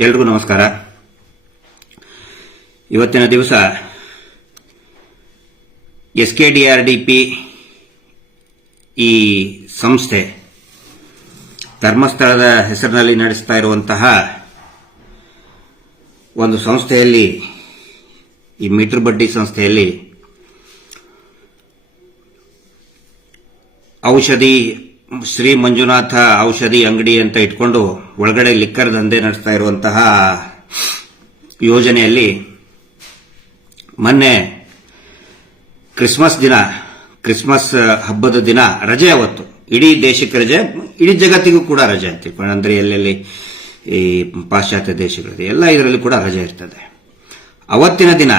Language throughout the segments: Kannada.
ಎಲ್ರಿಗೂ ನಮಸ್ಕಾರ. ಇವತ್ತಿನ ದಿವಸ SKDRDP ಈ ಸಂಸ್ಥೆ ಧರ್ಮಸ್ಥಳದ ಹೆಸರಿನಲ್ಲಿ ನಡೆಸ್ತಾ ಇರುವಂತಹ ಒಂದು ಸಂಸ್ಥೆಯಲ್ಲಿ, ಈ ಮೀಟರ್ ಬಡ್ಡಿ ಸಂಸ್ಥೆಯಲ್ಲಿ ಔಷಧಿ ಶ್ರೀ ಮಂಜುನಾಥ ಔಷಧಿ ಅಂಗಡಿ ಅಂತ ಇಟ್ಕೊಂಡು ಒಳಗಡೆ ಲಿಕ್ಕರ್ ದಂಧೆ ನಡೆಸ್ತಾ ಇರುವಂತಹ ಯೋಜನೆಯಲ್ಲಿ ಮೊನ್ನೆ ಕ್ರಿಸ್ಮಸ್ ಹಬ್ಬದ ದಿನ ರಜೆ, ಅವತ್ತು ಇಡೀ ದೇಶಕ್ಕೆ ರಜೆ, ಇಡೀ ಜಗತ್ತಿಗೂ ಕೂಡ ರಜೆ ಅಂತ ಅಂದ್ರೆ ಎಲ್ಲೆಲ್ಲಿ ಈ ಪಾಶ್ಚಾತ್ಯ ದೇಶಗಳಲ್ಲಿ ಎಲ್ಲ ಇದರಲ್ಲಿ ಕೂಡ ರಜೆ ಇರ್ತದೆ. ಅವತ್ತಿನ ದಿನ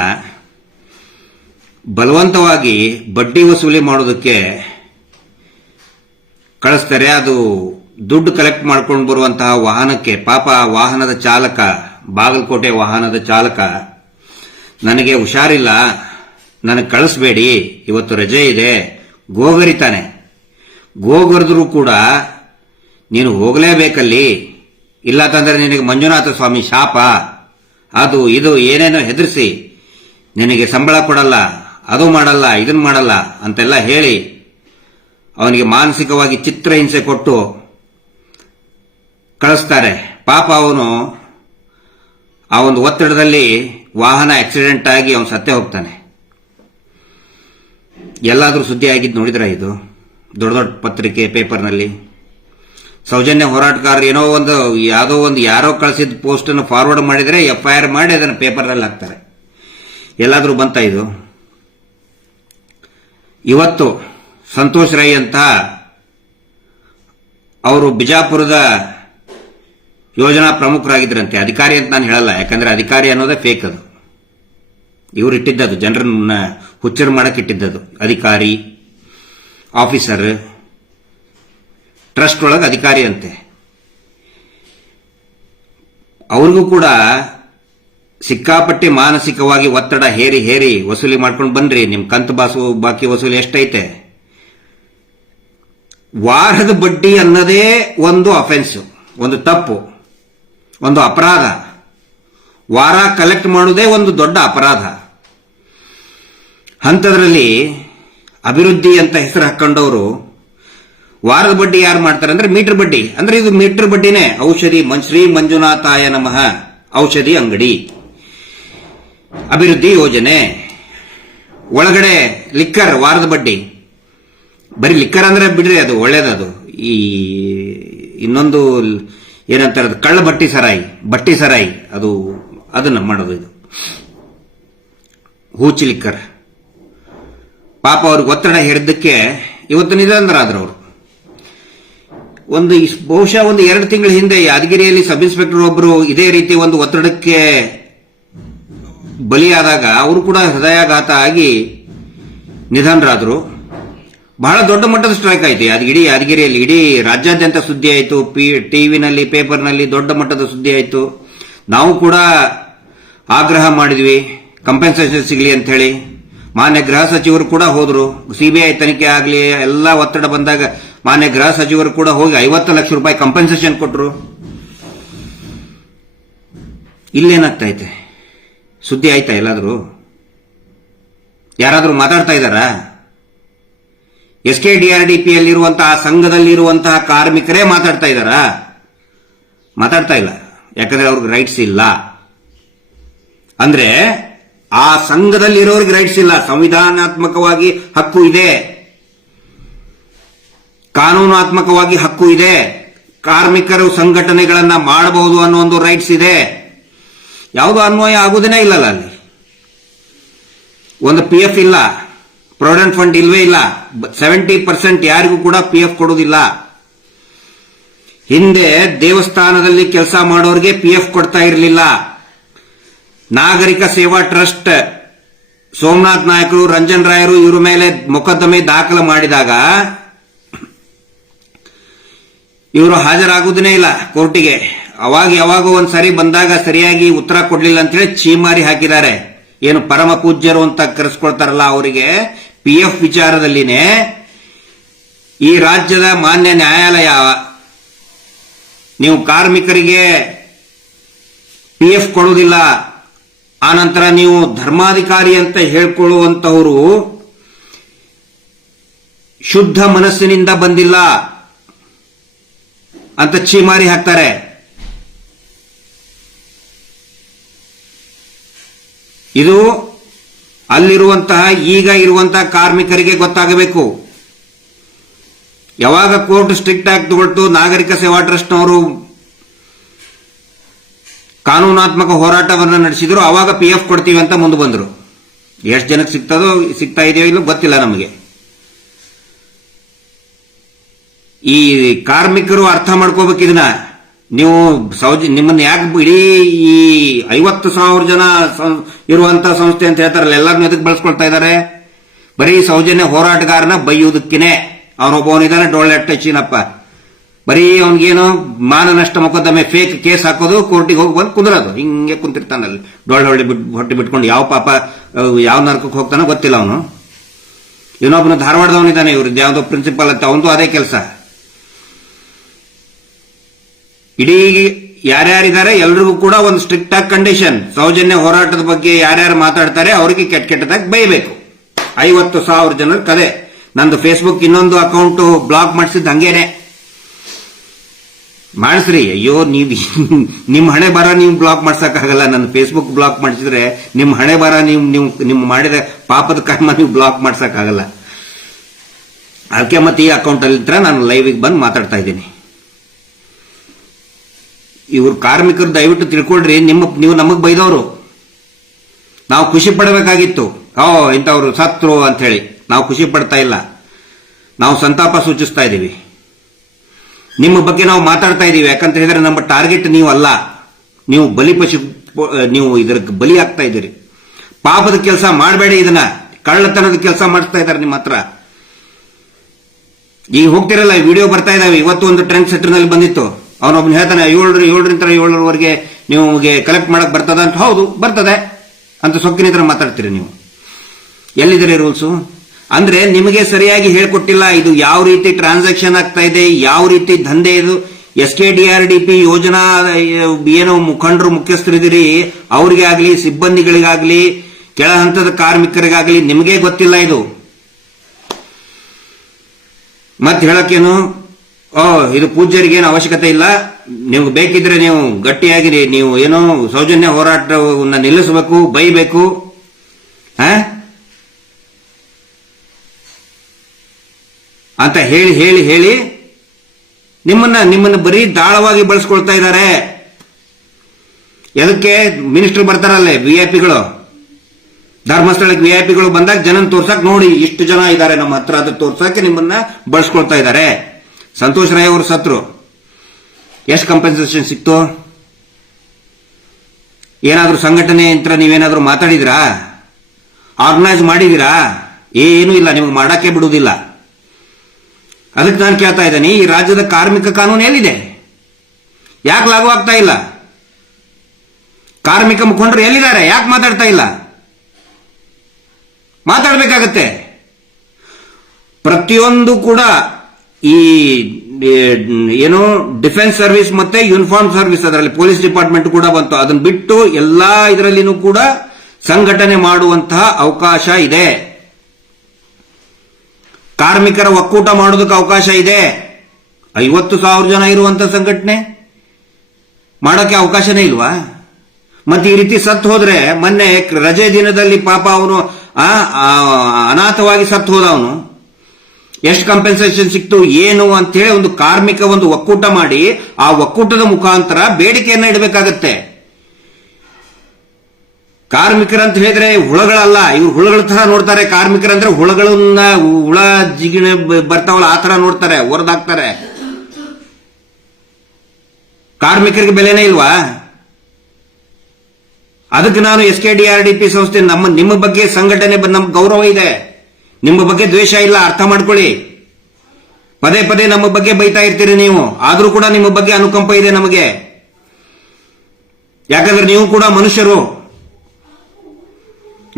ಬಲವಂತವಾಗಿ ಬಡ್ಡಿ ವಸೂಲಿ ಮಾಡೋದಕ್ಕೆ ಕಳಿಸ್ತಾರೆ. ಅದು ದುಡ್ಡು ಕಲೆಕ್ಟ್ ಮಾಡ್ಕೊಂಡು ಬರುವಂತಹ ವಾಹನಕ್ಕೆ ಪಾಪ ವಾಹನದ ಚಾಲಕ, ಬಾಗಲಕೋಟೆ ವಾಹನದ ಚಾಲಕ, ನನಗೆ ಹುಷಾರಿಲ್ಲ, ನನಗೆ ಕಳಿಸ್ಬೇಡಿ, ಇವತ್ತು ರಜೆ ಇದೆ, ಗೋಗರಿತಾನೆ. ಗೋಗರಿದ್ರೂ ಕೂಡ ನೀನು ಹೋಗಲೇಬೇಕಲ್ಲಿ, ಇಲ್ಲ ತಂದ್ರೆ ನಿನಗೆ ಮಂಜುನಾಥ ಸ್ವಾಮಿ ಶಾಪ, ಅದು ಇದು ಏನೇನೋ ಹೆದರಿಸಿ ನಿನಗೆ ಸಂಬಳ ಕೊಡಲ್ಲ, ಅದು ಮಾಡಲ್ಲ, ಇದನ್ನ ಮಾಡಲ್ಲ ಅಂತೆಲ್ಲ ಹೇಳಿ ಅವನಿಗೆ ಮಾನಸಿಕವಾಗಿ ಚಿತ್ರಹಿಂಸೆ ಕೊಟ್ಟು ಕಳಿಸ್ತಾರೆ. ಪಾಪ ಅವನು ಆ ಒಂದು ಒತ್ತಡದಲ್ಲಿ ವಾಹನ ಆಕ್ಸಿಡೆಂಟ್ ಆಗಿ ಅವನು ಸತ್ತೇ ಹೋಗ್ತಾನೆ. ಎಲ್ಲಾದ್ರೂ ಸುದ್ದಿ ಆಗಿದ್ದು ನೋಡಿದ್ರ? ಇದು ದೊಡ್ಡ ದೊಡ್ಡ ಪತ್ರಿಕೆ, ಪೇಪರ್ನಲ್ಲಿ ಸೌಜನ್ಯ ಹೋರಾಟಗಾರರು ಯಾವುದೋ ಒಂದು ಯಾರೋ ಕಳಿಸಿದ ಪೋಸ್ಟ್ ಅನ್ನು ಫಾರ್ವರ್ಡ್ ಮಾಡಿದ್ರೆ FIR ಮಾಡಿ ಅದನ್ನು ಪೇಪರ್ನಲ್ಲಿ ಹಾಕ್ತಾರೆ. ಎಲ್ಲಾದ್ರೂ ಬಂತ ಇದು? ಇವತ್ತು ಸಂತೋಷ್ ರೈ ಅಂತ ಅವರು ಬಿಜಾಪುರದ ಯೋಜನಾ ಪ್ರಮುಖರಾಗಿದ್ದರಂತೆ. ಅಧಿಕಾರಿ ಅಂತ ನಾನು ಹೇಳಲ್ಲ, ಯಾಕಂದ್ರೆ ಅಧಿಕಾರಿ ಅನ್ನೋದೇ ಫೇಕ್. ಅದು ಇವರು ಇಟ್ಟಿದ್ದದು, ಜನರನ್ನ ಹುಚ್ಚರು ಮಾಡಕ್ಕೆ ಇಟ್ಟಿದ್ದದು. ಅಧಿಕಾರಿ, ಆಫೀಸರ್, ಟ್ರಸ್ಟ್ ಒಳಗೆ ಅಧಿಕಾರಿ ಅಂತೆ. ಅವ್ರಿಗೂ ಕೂಡ ಸಿಕ್ಕಾಪಟ್ಟಿ ಮಾನಸಿಕವಾಗಿ ಒತ್ತಡ ಹೇರಿ ವಸೂಲಿ ಮಾಡ್ಕೊಂಡು ಬನ್ರಿ, ನಿಮ್ ಕಂತು ಬಾಕಿ ವಸೂಲಿ ಎಷ್ಟೈತೆ. ವಾರದ ಬಡ್ಡಿ ಅನ್ನೋದೇ ಒಂದು ಅಫೆನ್ಸ್, ಒಂದು ತಪ್ಪು, ಒಂದು ಅಪರಾಧ. ವಾರ ಕಲೆಕ್ಟ್ ಮಾಡೋದೇ ಒಂದು ದೊಡ್ಡ ಅಪರಾಧ. ಅಂಥದ್ರಲ್ಲಿ ಅಭಿವೃದ್ಧಿ ಅಂತ ಹೆಸರು ಹಾಕೊಂಡವರು ವಾರದ ಬಡ್ಡಿ ಯಾರು ಮಾಡ್ತಾರೆ ಅಂದ್ರೆ ಮೀಟರ್ ಬಡ್ಡಿ. ಅಂದ್ರೆ ಇದು ಮೀಟರ್ ಬಡ್ಡಿನೇ. ಔಷಧಿ ಶ್ರೀ ಮಂಜುನಾಥಾಯ ನಮಃ ಔಷಧಿ ಅಂಗಡಿ ಅಭಿವೃದ್ಧಿ ಯೋಜನೆ ಒಳಗಡೆ ಲಿಕ್ಕರ್ ವಾರದ ಬಡ್ಡಿ. ಬರೀ ಲಿಕ್ಕರ್ ಅಂದ್ರೆ ಬಿಡ್ರಿ, ಅದು ಒಳ್ಳೇದದು. ಈ ಇನ್ನೊಂದು ಏನಂತಾರೆ, ಅದು ಕಳ್ಳ ಬಟ್ಟಿ ಸರಾಯಿ ಅದು, ಅದನ್ನ ಮಾಡೋದು. ಇದು ಹೂಚಿ ಲಿಕ್ಕರ್. ಪಾಪ ಅವ್ರಿಗೆ ಒತ್ತಡ ಹೇರಿದ್ದಕ್ಕೆ ಇವತ್ತು ನಿಧನರಾದ್ರು ಅವರು. ಬಹುಶಃ 2 ತಿಂಗಳ ಹಿಂದೆ ಯಾದಗಿರಿಯಲ್ಲಿ ಸಬ್ ಇನ್ಸ್ಪೆಕ್ಟರ್ ಒಬ್ಬರು ಇದೇ ರೀತಿ ಒಂದು ಒತ್ತಡಕ್ಕೆ ಬಲಿಯಾದಾಗ ಅವರು ಕೂಡ ಹೃದಯಾಘಾತ ಆಗಿ ನಿಧನರಾದ್ರು. ಬಹಳ ದೊಡ್ಡ ಮಟ್ಟದ ಸ್ಟ್ರೈಕ್ ಆಯ್ತು ಯಾದಗಿರಿಯಲ್ಲಿ. ಇಡೀ ರಾಜ್ಯಾದ್ಯಂತ ಸುದ್ದಿ ಆಯಿತು, ಟಿವಿನಲ್ಲಿ, ಪೇಪರ್ನಲ್ಲಿ ದೊಡ್ಡ ಮಟ್ಟದ ಸುದ್ದಿ ಆಯಿತು. ನಾವು ಕೂಡ ಆಗ್ರಹ ಮಾಡಿದ್ವಿ, ಕಂಪೆನ್ಸೇಷನ್ ಸಿಗಲಿ ಅಂತ ಹೇಳಿ. ಮಾನ್ಯ ಗೃಹ ಸಚಿವರು ಕೂಡ ಹೋದ್ರು. CBI ತನಿಖೆ ಆಗಲಿ ಎಲ್ಲ ಒತ್ತಡ ಬಂದಾಗ ಮಾನ್ಯ ಗೃಹ ಸಚಿವರು ಕೂಡ ಹೋಗಿ 50 ಲಕ್ಷ ರೂಪಾಯಿ ಕಂಪೆನ್ಸೇಷನ್ ಕೊಟ್ಟರು. ಇಲ್ಲೇನಾಗ್ತೈತೆ? ಸುದ್ದಿ ಆಯ್ತಾ? ಎಲ್ಲಾದ್ರೂ ಯಾರಾದ್ರೂ ಮಾತಾಡ್ತಾ ಇದ್ದಾರಾ? SKDRDP ಯಲ್ಲಿರುವಂತಹ ಸಂಘದಲ್ಲಿರುವಂತಹ ಕಾರ್ಮಿಕರೇ ಮಾತಾಡ್ತಾ ಇದ್ದಾರಾ? ಮಾತಾಡ್ತಾ ಇಲ್ಲ. ಯಾಕಂದ್ರೆ ಅವ್ರಿಗೆ ರೈಟ್ಸ್ ಇಲ್ಲ. ಅಂದ್ರೆ ಆ ಸಂಘದಲ್ಲಿರೋರಿಗೆ ರೈಟ್ಸ್ ಇಲ್ಲ. ಸಂವಿಧಾನಾತ್ಮಕವಾಗಿ ಹಕ್ಕು ಇದೆ, ಕಾನೂನಾತ್ಮಕವಾಗಿ ಹಕ್ಕು ಇದೆ. ಕಾರ್ಮಿಕರು ಸಂಘಟನೆಗಳನ್ನ ಮಾಡಬಹುದು ಅನ್ನೋ ಒಂದು ರೈಟ್ಸ್ ಇದೆ. ಯಾವುದು ಅನ್ವಯ ಆಗುವುದೇನೇ ಇಲ್ಲಲ್ಲ ಅಲ್ಲಿ. ಒಂದು PF ಇಲ್ಲ, ಪ್ರಾವಿಡೆಂಟ್ ಫಂಡ್ ಇಲ್ವೇ ಇಲ್ಲ. 70% ಯಾರಿಗೂ ಕೂಡ PF ಕೊಡುವುದಿಲ್ಲ. ಹಿಂದೆ ದೇವಸ್ಥಾನದಲ್ಲಿ ಕೆಲಸ ಮಾಡೋರಿಗೆ PF ಕೊಡ್ತಾ ಇರಲಿಲ್ಲ. ನಾಗರಿಕ ಸೇವಾ ಟ್ರಸ್ಟ್ ಸೋಮನಾಥ್ ನಾಯಕರು, ರಂಜನ್ ರಾಯರು ಇವರ ಮೇಲೆ ಮೊಕದ್ದಮೆ ದಾಖಲು ಮಾಡಿದಾಗ ಇವರು ಹಾಜರಾಗುವುದೇ ಇಲ್ಲ ಕೋರ್ಟಿಗೆ. ಯಾವಾಗ ಒಂದ್ಸರಿ ಬಂದಾಗ ಸರಿಯಾಗಿ ಉತ್ತರ ಕೊಡ್ಲಿಲ್ಲ ಅಂತ ಹೇಳಿ ಚೀಮಾರಿ ಹಾಕಿದ್ದಾರೆ. ಏನು ಪರಮ ಪೂಜ್ಯರು ಅಂತ ಕರೆಸ್ಕೊಳ್ತಾರಲ್ಲ ಅವರಿಗೆ PF ವಿಚಾರದಲ್ಲಿನೇ ಈ ರಾಜ್ಯದ ಮಾನ್ಯ ನ್ಯಾಯಾಲಯ ನೀವು ಕಾರ್ಮಿಕರಿಗೆ PF ಕೊಡುವುದಿಲ್ಲ. ಆನಂತರ ನೀವು ಧರ್ಮಾಧಿಕಾರಿ ಅಂತ ಹೇಳ್ಕೊಳ್ಳುವಂತವರು ಶುದ್ಧ ಮನಸ್ಸಿನಿಂದ ಬಂದಿಲ್ಲ ಅಂತ ಛೀಮಾರಿ ಹಾಕ್ತಾರೆ. ಇದು ಅಲ್ಲಿರುವಂತಹ ಈಗ ಇರುವಂತಹ ಕಾರ್ಮಿಕರಿಗೆ ಗೊತ್ತಾಗಬೇಕು. ಯಾವಾಗ ಕೋರ್ಟ್ ಸ್ಟ್ರಿಕ್ಟ್ ಆಗಿ ತಗೊಳ್ತು, ನಾಗರಿಕ ಸೇವಾ ಟ್ರಸ್ಟ್ನವರು ಕಾನೂನಾತ್ಮಕ ಹೋರಾಟವನ್ನು ನಡೆಸಿದ್ರು, ಅವಾಗ PF ಕೊಡ್ತೀವಿ ಅಂತ ಮುಂದೆ ಬಂದರು. ಎಷ್ಟು ಜನಕ್ಕೆ ಸಿಗ್ತಾ ಇದೆಯೋ ಇಲ್ಲೋ ಗೊತ್ತಿಲ್ಲ ನಮಗೆ. ಈ ಕಾರ್ಮಿಕರು ಅರ್ಥ ಮಾಡ್ಕೋಬೇಕು ಇದನ್ನ. ನೀವು ನಿಮ್ಮನ್ನ ಯಾಕೆ ಇಡೀ ಈ 50,000 ಜನ ಇರುವಂತ ಸಂಸ್ಥೆ ಅಂತ ಹೇಳ್ತಾರಲ್ಲ, ಎಲ್ಲರನ್ನೂ ಎದಕ್ಕೆ ಬಳಸ್ಕೊಳ್ತಾ ಇದ್ದಾರೆ? ಬರೀ ಸೌಜನ್ಯ ಹೋರಾಟಗಾರನ ಬೈಯುವುದಕ್ಕೇನೆ. ಅವನೊಬ್ಬವನಿದ್ದಾನೆ ಡೊಳ್ಳೆಟ್ಟ ಚೀನಪ್ಪ, ಬರೀ ಅವನಿಗೇನು ಮಾನನಷ್ಟ ಮೊಕದ್ದಮೆ ಫೇಕ್ ಕೇಸ್ ಹಾಕೋದು, ಕೋರ್ಟಿಗೆ ಹೋಗಿ ಬಂದು ಕುಂದ್ರೋದು, ಹಿಂಗೆ ಕುಂತಿರ್ತಾನಲ್ಲಿ ಡೊಳ್ಳೆ ಹೊಟ್ಟೆ ಬಿಟ್ಕೊಂಡು. ಯಾವ ಪಾಪ ಯಾವ ನರಕಕ್ಕೆ ಹೋಗ್ತಾನೋ ಗೊತ್ತಿಲ್ಲ ಅವನು. ಇನ್ನೊಬ್ಬನು ಧಾರವಾಡದವನಿದ್ದಾನೆ, ಇವ್ರದ್ದು ಯಾವ್ದೋ ಪ್ರಿನ್ಸಿಪಾಲ್ ಅಂತ, ಅವನದು ಅದೇ ಕೆಲಸ. ಇಡೀ ಯಾರ್ಯಾರಿದ್ದಾರೆ ಎಲ್ರಿಗೂ ಕೂಡ ಒಂದು ಸ್ಟ್ರಿಕ್ಟ್ ಆಗಿ ಕಂಡೀಷನ್. ಸೌಜನ್ಯ ಹೋರಾಟದ ಬಗ್ಗೆ ಯಾರ್ಯಾರು ಮಾತಾಡ್ತಾರೆ ಅವರಿಗೆ ಕೆಟ್ಟದಾಗಿ ಬೈಬೇಕು. 50,000 ಜನರ ಕದೆ. ನಂದು ಫೇಸ್ಬುಕ್ ಇನ್ನೊಂದು ಅಕೌಂಟ್ ಬ್ಲಾಕ್ ಮಾಡಿಸಿದ್ ಹಂಗೇನೆ. ಮಾಡಿಸ್ರಿ. ಅಯ್ಯೋ, ನಿಮ್ ಹಣೆ ಬರ ನೀವು ಬ್ಲಾಕ್ ಮಾಡ್ಸಕ್ಕಾಗಲ್ಲ. ನನ್ನ ಫೇಸ್ಬುಕ್ ಬ್ಲಾಕ್ ಮಾಡಿಸಿದ್ರೆ ನಿಮ್ ಹಣೆ ಬರ ನೀವು ಮಾಡಿದ ಪಾಪದ ಕರ್ಮ ನೀವು ಬ್ಲಾಕ್ ಮಾಡ್ಸಕ್ಕಾಗಲ್ಲ. ಅದಕ್ಕೆ ಮತ್ತೆ ಈ ಅಕೌಂಟ್ ಅಲ್ಲಿ ನಾನು ಲೈವ್ಗೆ ಬಂದು ಮಾತಾಡ್ತಾ ಇದ್ದೀನಿ. ಇವ್ರು ಕಾರ್ಮಿಕರು ದಯವಿಟ್ಟು ತಿಳ್ಕೊಳ್ರಿ. ನೀವು ನಮಗ್ ಬೈದವರು, ನಾವು ಖುಷಿ ಪಡಬೇಕಾಗಿತ್ತು. ಇಂಥವ್ರು ಸತ್ರು ಅಂತ ಹೇಳಿ ನಾವು ಖುಷಿ ಪಡ್ತಾ ಇಲ್ಲ. ನಾವು ಸಂತಾಪ ಸೂಚಿಸ್ತಾ ಇದ್ದೀವಿ. ನಿಮ್ಮ ಬಗ್ಗೆ ನಾವು ಮಾತಾಡ್ತಾ ಇದ್ದೀವಿ. ಯಾಕಂತ ಹೇಳಿದ್ರೆ ನಮ್ಮ ಟಾರ್ಗೆಟ್ ನೀವು ಅಲ್ಲ. ನೀವು ನೀವು ಇದರ ಬಲಿ ಆಗ್ತಾ ಇದ್ದೀರಿ. ಪಾಪದ ಕೆಲಸ ಮಾಡಬೇಡಿ. ಇದನ್ನ ಕಳ್ಳತನದ ಕೆಲಸ ಮಾಡಿಸ್ತಾ ಇದ್ದಾರೆ ನಿಮ್ಮ ಹತ್ರ. ಈಗ ಹೋಗ್ತಿರಲ್ಲ, ವಿಡಿಯೋ ಬರ್ತಾ ಇದಾವೆ. ಇವತ್ತು ಒಂದು ಟ್ರೆಂಡ್ ಸೆಟರ್ ನಲ್ಲಿ ಬಂದಿತ್ತು. ಅವನೊಬ್ಬನು ಹೇಳ್ತಾನೆ 7:00 ನಿಮಗೆ ಕಲೆಕ್ಟ್ ಮಾಡಕ್ ಬರ್ತದ ಅಂತ. ಹೌದು ಬರ್ತದೆ ಅಂತ ಸೊಕ್ಕಿನ ಹತ್ರ ಮಾತಾಡ್ತೀರಿ ನೀವು. ಎಲ್ಲಿದ್ದೀರಿ ರೂಲ್ಸು? ಅಂದ್ರೆ ನಿಮಗೆ ಸರಿಯಾಗಿ ಹೇಳ್ಕೊಟ್ಟಿಲ್ಲ. ಇದು ಯಾವ ರೀತಿ ಟ್ರಾನ್ಸಾಕ್ಷನ್ ಆಗ್ತಾ ಇದೆ, ಯಾವ ರೀತಿ ದಂಧೆ ಇದು. SKDRDP ಯೋಜನಾ ಏನೋ ಮುಖಂಡರು ಮುಖ್ಯಸ್ಥರಿದ್ದೀರಿ, ಅವ್ರಿಗೆ ಆಗ್ಲಿ, ಸಿಬ್ಬಂದಿಗಳಿಗಾಗ್ಲಿ, ಕೆಳ ಹಂತದ ಕಾರ್ಮಿಕರಿಗಾಗ್ಲಿ ನಿಮಗೆ ಗೊತ್ತಿಲ್ಲ ಇದು. ಮತ್ತೆ ಹೇಳಕ್ಕೇನು, ಇದು ಪೂಜ್ಯರಿಗೇನು ಅವಶ್ಯಕತೆ ಇಲ್ಲ, ನೀವು ಬೇಕಿದ್ರೆ ನೀವು ಗಟ್ಟಿಯಾಗಿರಿ, ನೀವು ಏನೋ ಸೌಜನ್ಯ ಹೋರಾಟವನ್ನು ನಿಲ್ಲಿಸಬೇಕು, ಬೈಬೇಕು ಅಂತ ಹೇಳಿ ನಿಮ್ಮನ್ನ ಬರೀ ದಾಳವಾಗಿ ಬಳಸ್ಕೊಳ್ತಾ ಇದ್ದಾರೆ. ಎದಕ್ಕೆ? ಮಿನಿಸ್ಟರ್ ಬರ್ತಾರಲ್ಲೇ ವಿಐಪಿಗಳು, ಧರ್ಮಸ್ಥಳಕ್ಕೆ ವಿಐಪಿಗಳು ಬಂದಾಗ ಜನನ್ ತೋರ್ಸಕ್, ನೋಡಿ ಇಷ್ಟು ಜನ ಇದ್ದಾರೆ ನಮ್ಮ ಹತ್ರ, ಅದು ತೋರ್ಸಕ್ಕೆ ನಿಮ್ಮನ್ನ ಬಳಸ್ಕೊಳ್ತಾ ಇದ್ದಾರೆ. ಸಂತೋಷ್ ರಾಯ್ ಅವರು ಸತ್ರು, ಎಷ್ಟು ಕಂಪೆನ್ಸೇಷನ್ ಸಿಕ್ತು? ಏನಾದ್ರೂ ಸಂಘಟನೆ ಅಂತ ನೀವೇನಾದ್ರೂ ಮಾತಾಡಿದಿರಾ? ಆರ್ಗನೈಸ್ ಮಾಡಿದಿರಾ? ಏನೂ ಇಲ್ಲ, ನಿಮಗೆ ಮಾಡಕ್ಕೆ ಬಿಡುವುದಿಲ್ಲ. ಅದಕ್ಕೆ ನಾನು ಕೇಳ್ತಾ ಇದ್ದೇನೆ, ಈ ರಾಜ್ಯದ ಕಾರ್ಮಿಕ ಕಾನೂನು ಎಲ್ಲಿದೆ? ಯಾಕೆ ಲಾಗು ಆಗ್ತಾ ಇಲ್ಲ? ಕಾರ್ಮಿಕ ಮುಖಂಡರು ಎಲ್ಲಿದ್ದಾರೆ? ಯಾಕೆ ಮಾತಾಡ್ತಾ ಇಲ್ಲ? ಮಾತಾಡಬೇಕಾಗತ್ತೆ. ಪ್ರತಿಯೊಂದು ಕೂಡ ಈ ಏನು ಡಿಫೆನ್ಸ್ ಸರ್ವಿಸ್ ಮತ್ತೆ ಯೂನಿಫಾರ್ಮ್ ಸರ್ವಿಸ್, ಅದರಲ್ಲಿ ಪೊಲೀಸ್ ಡಿಪಾರ್ಟ್ಮೆಂಟ್ ಕೂಡ ಬಂತು. ಅದನ್ನ ಬಿಟ್ಟು ಎಲ್ಲಾ ಇದರಲ್ಲಿನೂ ಕೂಡ ಸಂಘಟನೆ ಮಾಡುವಂತಹ ಅವಕಾಶ ಇದೆ. ಕಾರ್ಮಿಕರ ಒಕ್ಕೂಟ ಮಾಡೋದಕ್ಕೆ ಅವಕಾಶ ಇದೆ. 50,000 ಜನ ಇರುವಂತ ಸಂಘಟನೆ ಮಾಡೋಕೆ ಅವಕಾಶನೇ ಇಲ್ವಾ? ಮತ್ತೆ ಈ ರೀತಿ ಸತ್ತು ಹೋದ್ರೆ, ಮೊನ್ನೆ ರಜೆ ದಿನದಲ್ಲಿ ಪಾಪ ಅವನು ಅನಾಥವಾಗಿ ಸತ್ತು ಹೋದ, ಅವನು ಎಷ್ಟು ಕಂಪೆನ್ಸೇಷನ್ ಸಿಕ್ತು ಏನು ಅಂತ ಹೇಳಿ ಒಂದು ಕಾರ್ಮಿಕ ಒಂದು ಒಕ್ಕೂಟ ಮಾಡಿ, ಆ ಒಕ್ಕೂಟದ ಮುಖಾಂತರ ಬೇಡಿಕೆಯನ್ನ ಇಡಬೇಕಾಗತ್ತೆ. ಕಾರ್ಮಿಕರಂತ ಹೇಳಿದ್ರೆ ಹುಳಗಳಲ್ಲ, ಇವ್ರು ಹುಳಗಳ ತರ ನೋಡ್ತಾರೆ. ಕಾರ್ಮಿಕರಂದ್ರೆ ಹುಳಗಳನ್ನ, ಹುಳ ಜಿಗಿಣ ಬರ್ತಾವಲ್ಲ ಆ ತರ ನೋಡ್ತಾರೆ, ಹೊರದಾಕ್ತಾರೆ. ಕಾರ್ಮಿಕರಿಗೆ ಬೆಲೆನೇ ಇಲ್ವಾ? ಅದಕ್ಕೆ ನಾನು SKDRDP ಸಂಸ್ಥೆ, ನಿಮ್ಮ ಬಗ್ಗೆ ಸಂಘಟನೆ ನಮ್ಗೆ ಗೌರವ ಇದೆ, ನಿಮ್ಮ ಬಗ್ಗೆ ದ್ವೇಷ ಇಲ್ಲ, ಅರ್ಥ ಮಾಡ್ಕೊಳ್ಳಿ. ಪದೇ ಪದೇ ನಮ್ಮ ಬಗ್ಗೆ ಬೈತಾ ಇರ್ತೀರಿ ನೀವು, ಆದ್ರೂ ಕೂಡ ನಿಮ್ಮ ಬಗ್ಗೆ ಅನುಕಂಪ ಇದೆ ನಮಗೆ. ಯಾಕಂದ್ರೆ ನೀವು ಕೂಡ ಮನುಷ್ಯರು,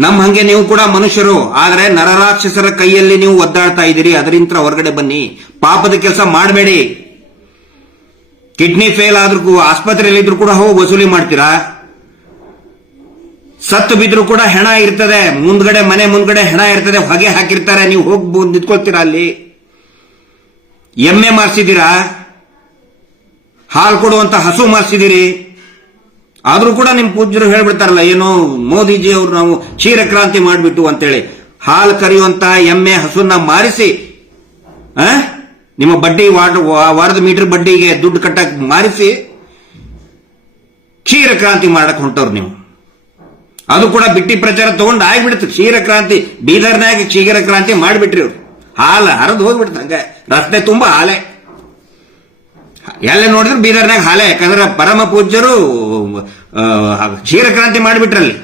ನಮ್ಮ ಹಂಗೆ ನೀವು ಕೂಡ ಮನುಷ್ಯರು. ಆದ್ರೆ ನರರಾಕ್ಷಸರ ಕೈಯಲ್ಲಿ ನೀವು ಒದ್ದಾಡ್ತಾ ಇದ್ದೀರಿ. ಅದರಿಂದ ಹೊರಗಡೆ ಬನ್ನಿ. ಪಾಪದ ಕೆಲಸ ಮಾಡಬೇಡಿ. ಕಿಡ್ನಿ ಫೇಲ್ ಆದ್ರೂ ಆಸ್ಪತ್ರೆಯಲ್ಲಿ ಇದ್ರೂ ಕೂಡ ಹೋಗಿ ವಸೂಲಿ ಮಾಡ್ತೀರಾ? ಸತ್ತು ಬಿದ್ರು ಕೂಡ ಹೆಣ ಇರ್ತದೆ, ಮುಂದ್ಗಡೆ ಮನೆ ಮುಂದ್ಗಡೆ ಹೆಣ ಇರ್ತದೆ, ಹೊಗೆ ಹಾಕಿರ್ತಾರೆ. ನೀವು ಹೋಗಿ ನಿಂತ್ಕೊಳ್ತೀರಾ ಅಲ್ಲಿ? ಎಮ್ಮೆ ಮಾರ್ಸಿದ್ದೀರಾ, ಹಾಲು ಕೊಡುವಂತ ಹಸು ಮಾರ್ಸಿದಿರಿ. ಆದ್ರೂ ಕೂಡ ನಿಮ್ ಪೂಜ್ಯರು ಹೇಳ್ಬಿಡ್ತಾರಲ್ಲ, ಏನೋ ಮೋದಿಜಿ ಅವರು ನಾವು ಕ್ಷೀರ ಕ್ರಾಂತಿ ಮಾಡಿಬಿಟ್ಟು ಅಂತೇಳಿ. ಹಾಲು ಕರೆಯುವಂತ ಎಮ್ಮೆ ಹಸುನ ಮಾರಿಸಿ ನಿಮ್ಮ ಬಡ್ಡಿ ವಾರದ ಮೀಟರ್ ಬಡ್ಡಿಗೆ ದುಡ್ಡು ಕಟ್ಟಕ್ ಮಾರಿಸಿ ಕ್ಷೀರ ಕ್ರಾಂತಿ ಮಾಡಕ್ ಹೊಂಟವ್ರು ನೀವು. ಅದು ಕೂಡ ಬಿಟ್ಟಿ ಪ್ರಚಾರ ತಗೊಂಡು ಆಗ್ಬಿಡ್ತು. ಕ್ಷೀರ ಕ್ರಾಂತಿ ಬೀದರ್ನಾಗ ಕ್ಷೀರ ಕ್ರಾಂತಿ ಮಾಡಿಬಿಟ್ರಿ ಅವ್ರು. ಹಾಲು ಹರಿದು ಹೋಗ್ಬಿಡ್ತು, ಹಂಗ ರಸ್ತೆ ತುಂಬಾ ಹಾಲೆ. ಎಲ್ಲ ನೋಡಿದ್ರು ಬೀದರ್ನಾಗ ಹಾಲೆ. ಯಾಕಂದ್ರೆ ಪರಮ ಪೂಜ್ಯರು ಕ್ಷೀರ ಕ್ರಾಂತಿ ಮಾಡಿಬಿಟ್ರಲ್ಲಿ.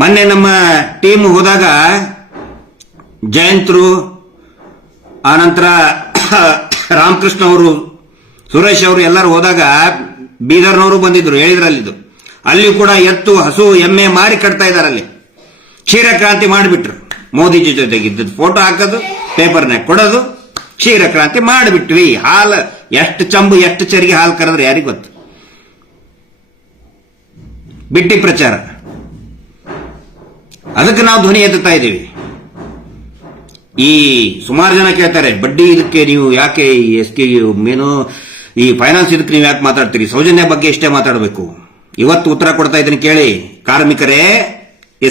ಮೊನ್ನೆ ನಮ್ಮ ಟೀಮ್ ಹೋದಾಗ ಜಯಂತ್ರು, ಆನಂತರ ರಾಮಕೃಷ್ಣ ಅವರು, ಸುರೇಶ್ ಅವರು ಎಲ್ಲರೂ ಹೋದಾಗ ಬೀದರ್ನವರು ಬಂದಿದ್ರು, ಹೇಳಿದ್ರಲ್ಲಿದ್ದು. ಅಲ್ಲಿ ಕೂಡ ಎತ್ತು ಹಸು ಎಮ್ಮೆ ಮಾರಿ ಕಟ್ತಾ ಇದ್ದಾರೆ. ಅಲ್ಲಿ ಕ್ಷೀರ ಕ್ರಾಂತಿ ಮಾಡಿಬಿಟ್ರು. ಮೋದಿಜಿ ಜೊತೆಗಿದ್ದದ್ದು ಫೋಟೋ ಹಾಕೋದು, ಪೇಪರ್ನಾಗ ಕೊಡೋದು, ಕ್ಷೀರ ಕ್ರಾಂತಿ ಮಾಡಿಬಿಟ್ವಿ. ಹಾಲು ಎಷ್ಟು ಚಂಬು ಎಷ್ಟು ಚರಿಗೆ ಹಾಲು ಕರೆದ್ರೆ ಯಾರಿಗ ಗೊತ್ತು? ಬಿಟ್ಟಿ ಪ್ರಚಾರ. ಅದಕ್ಕೆ ನಾವು ಧ್ವನಿ ಎತ್ತುತ್ತಾ ಇದ್ದೀವಿ. ಈ ಸುಮಾರು ಜನ ಕೇಳ್ತಾರೆ, ಬಡ್ಡಿ ಇದಕ್ಕೆ ನೀವು ಯಾಕೆ ಮೇನು ಈ ಫೈನಾನ್ಸ್ ಇದಕ್ಕೆ ನೀವು ಯಾಕೆ ಮಾತಾಡ್ತೀರಿ? ಸೌಜನ್ಯ ಬಗ್ಗೆ ಇಷ್ಟೇ ಮಾತಾಡಬೇಕು. ಇವತ್ತು ಉತ್ತರ ಕೊಡ್ತಾ ಇದ್ದೀನಿ ಕೇಳಿ. ಕಾರ್ಮಿಕರೇ,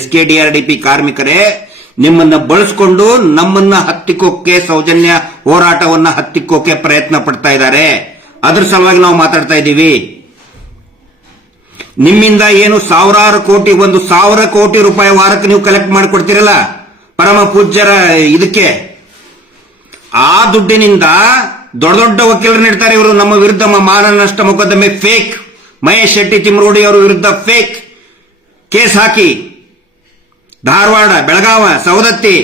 SKDRDP ಕಾರ್ಮಿಕರೇ, ನಿಮ್ಮನ್ನ ಬಳಸ್ಕೊಂಡು ನಮ್ಮನ್ನ ಹತ್ತಿಕ್ಕೋಕೆ, ಸೌಜನ್ಯ ಹೋರಾಟವನ್ನ ಹತ್ತಿಕ್ಕೋಕೆ ಪ್ರಯತ್ನ ಪಡ್ತಾ ಇದ್ದಾರೆ. ಅದ್ರ ಸಲುವಾಗಿ ನಾವು ಮಾತಾಡ್ತಾ ಇದ್ದೀವಿ. ನಿಮ್ಮಿಂದ ಏನು ಸಾವಿರಾರು ಕೋಟಿ, 1,000 ಕೋಟಿ ರೂಪಾಯಿ ವಾರಕ್ಕೆ ನೀವು ಕಲೆಕ್ಟ್ ಮಾಡಿಕೊಡ್ತೀರಲ್ಲ ಪರಮ ಪೂಜ್ಯರ ಇದಕ್ಕೆ, ಆ ದುಡ್ಡಿನಿಂದ ದೊಡ್ಡ ದೊಡ್ಡ ವಕೀಲರು ನೀಡ್ತಾರೆ ಇವರು. ನಮ್ಮ ವಿರುದ್ಧ ಮಾನ ನಷ್ಟ ಮೊಕದ್ದಮೆ ಫೇಕ್, ಮಹೇಶ್ ಶೆಟ್ಟಿ ತಿಮ್ರೋಡಿ ಅವರ ವಿರುದ್ಧ ಫೇಕ್ ಕೇಸ್ ಹಾಕಿ ಧಾರವಾಡ, ಬೆಳಗಾವ, ಸವದತ್ತಿ,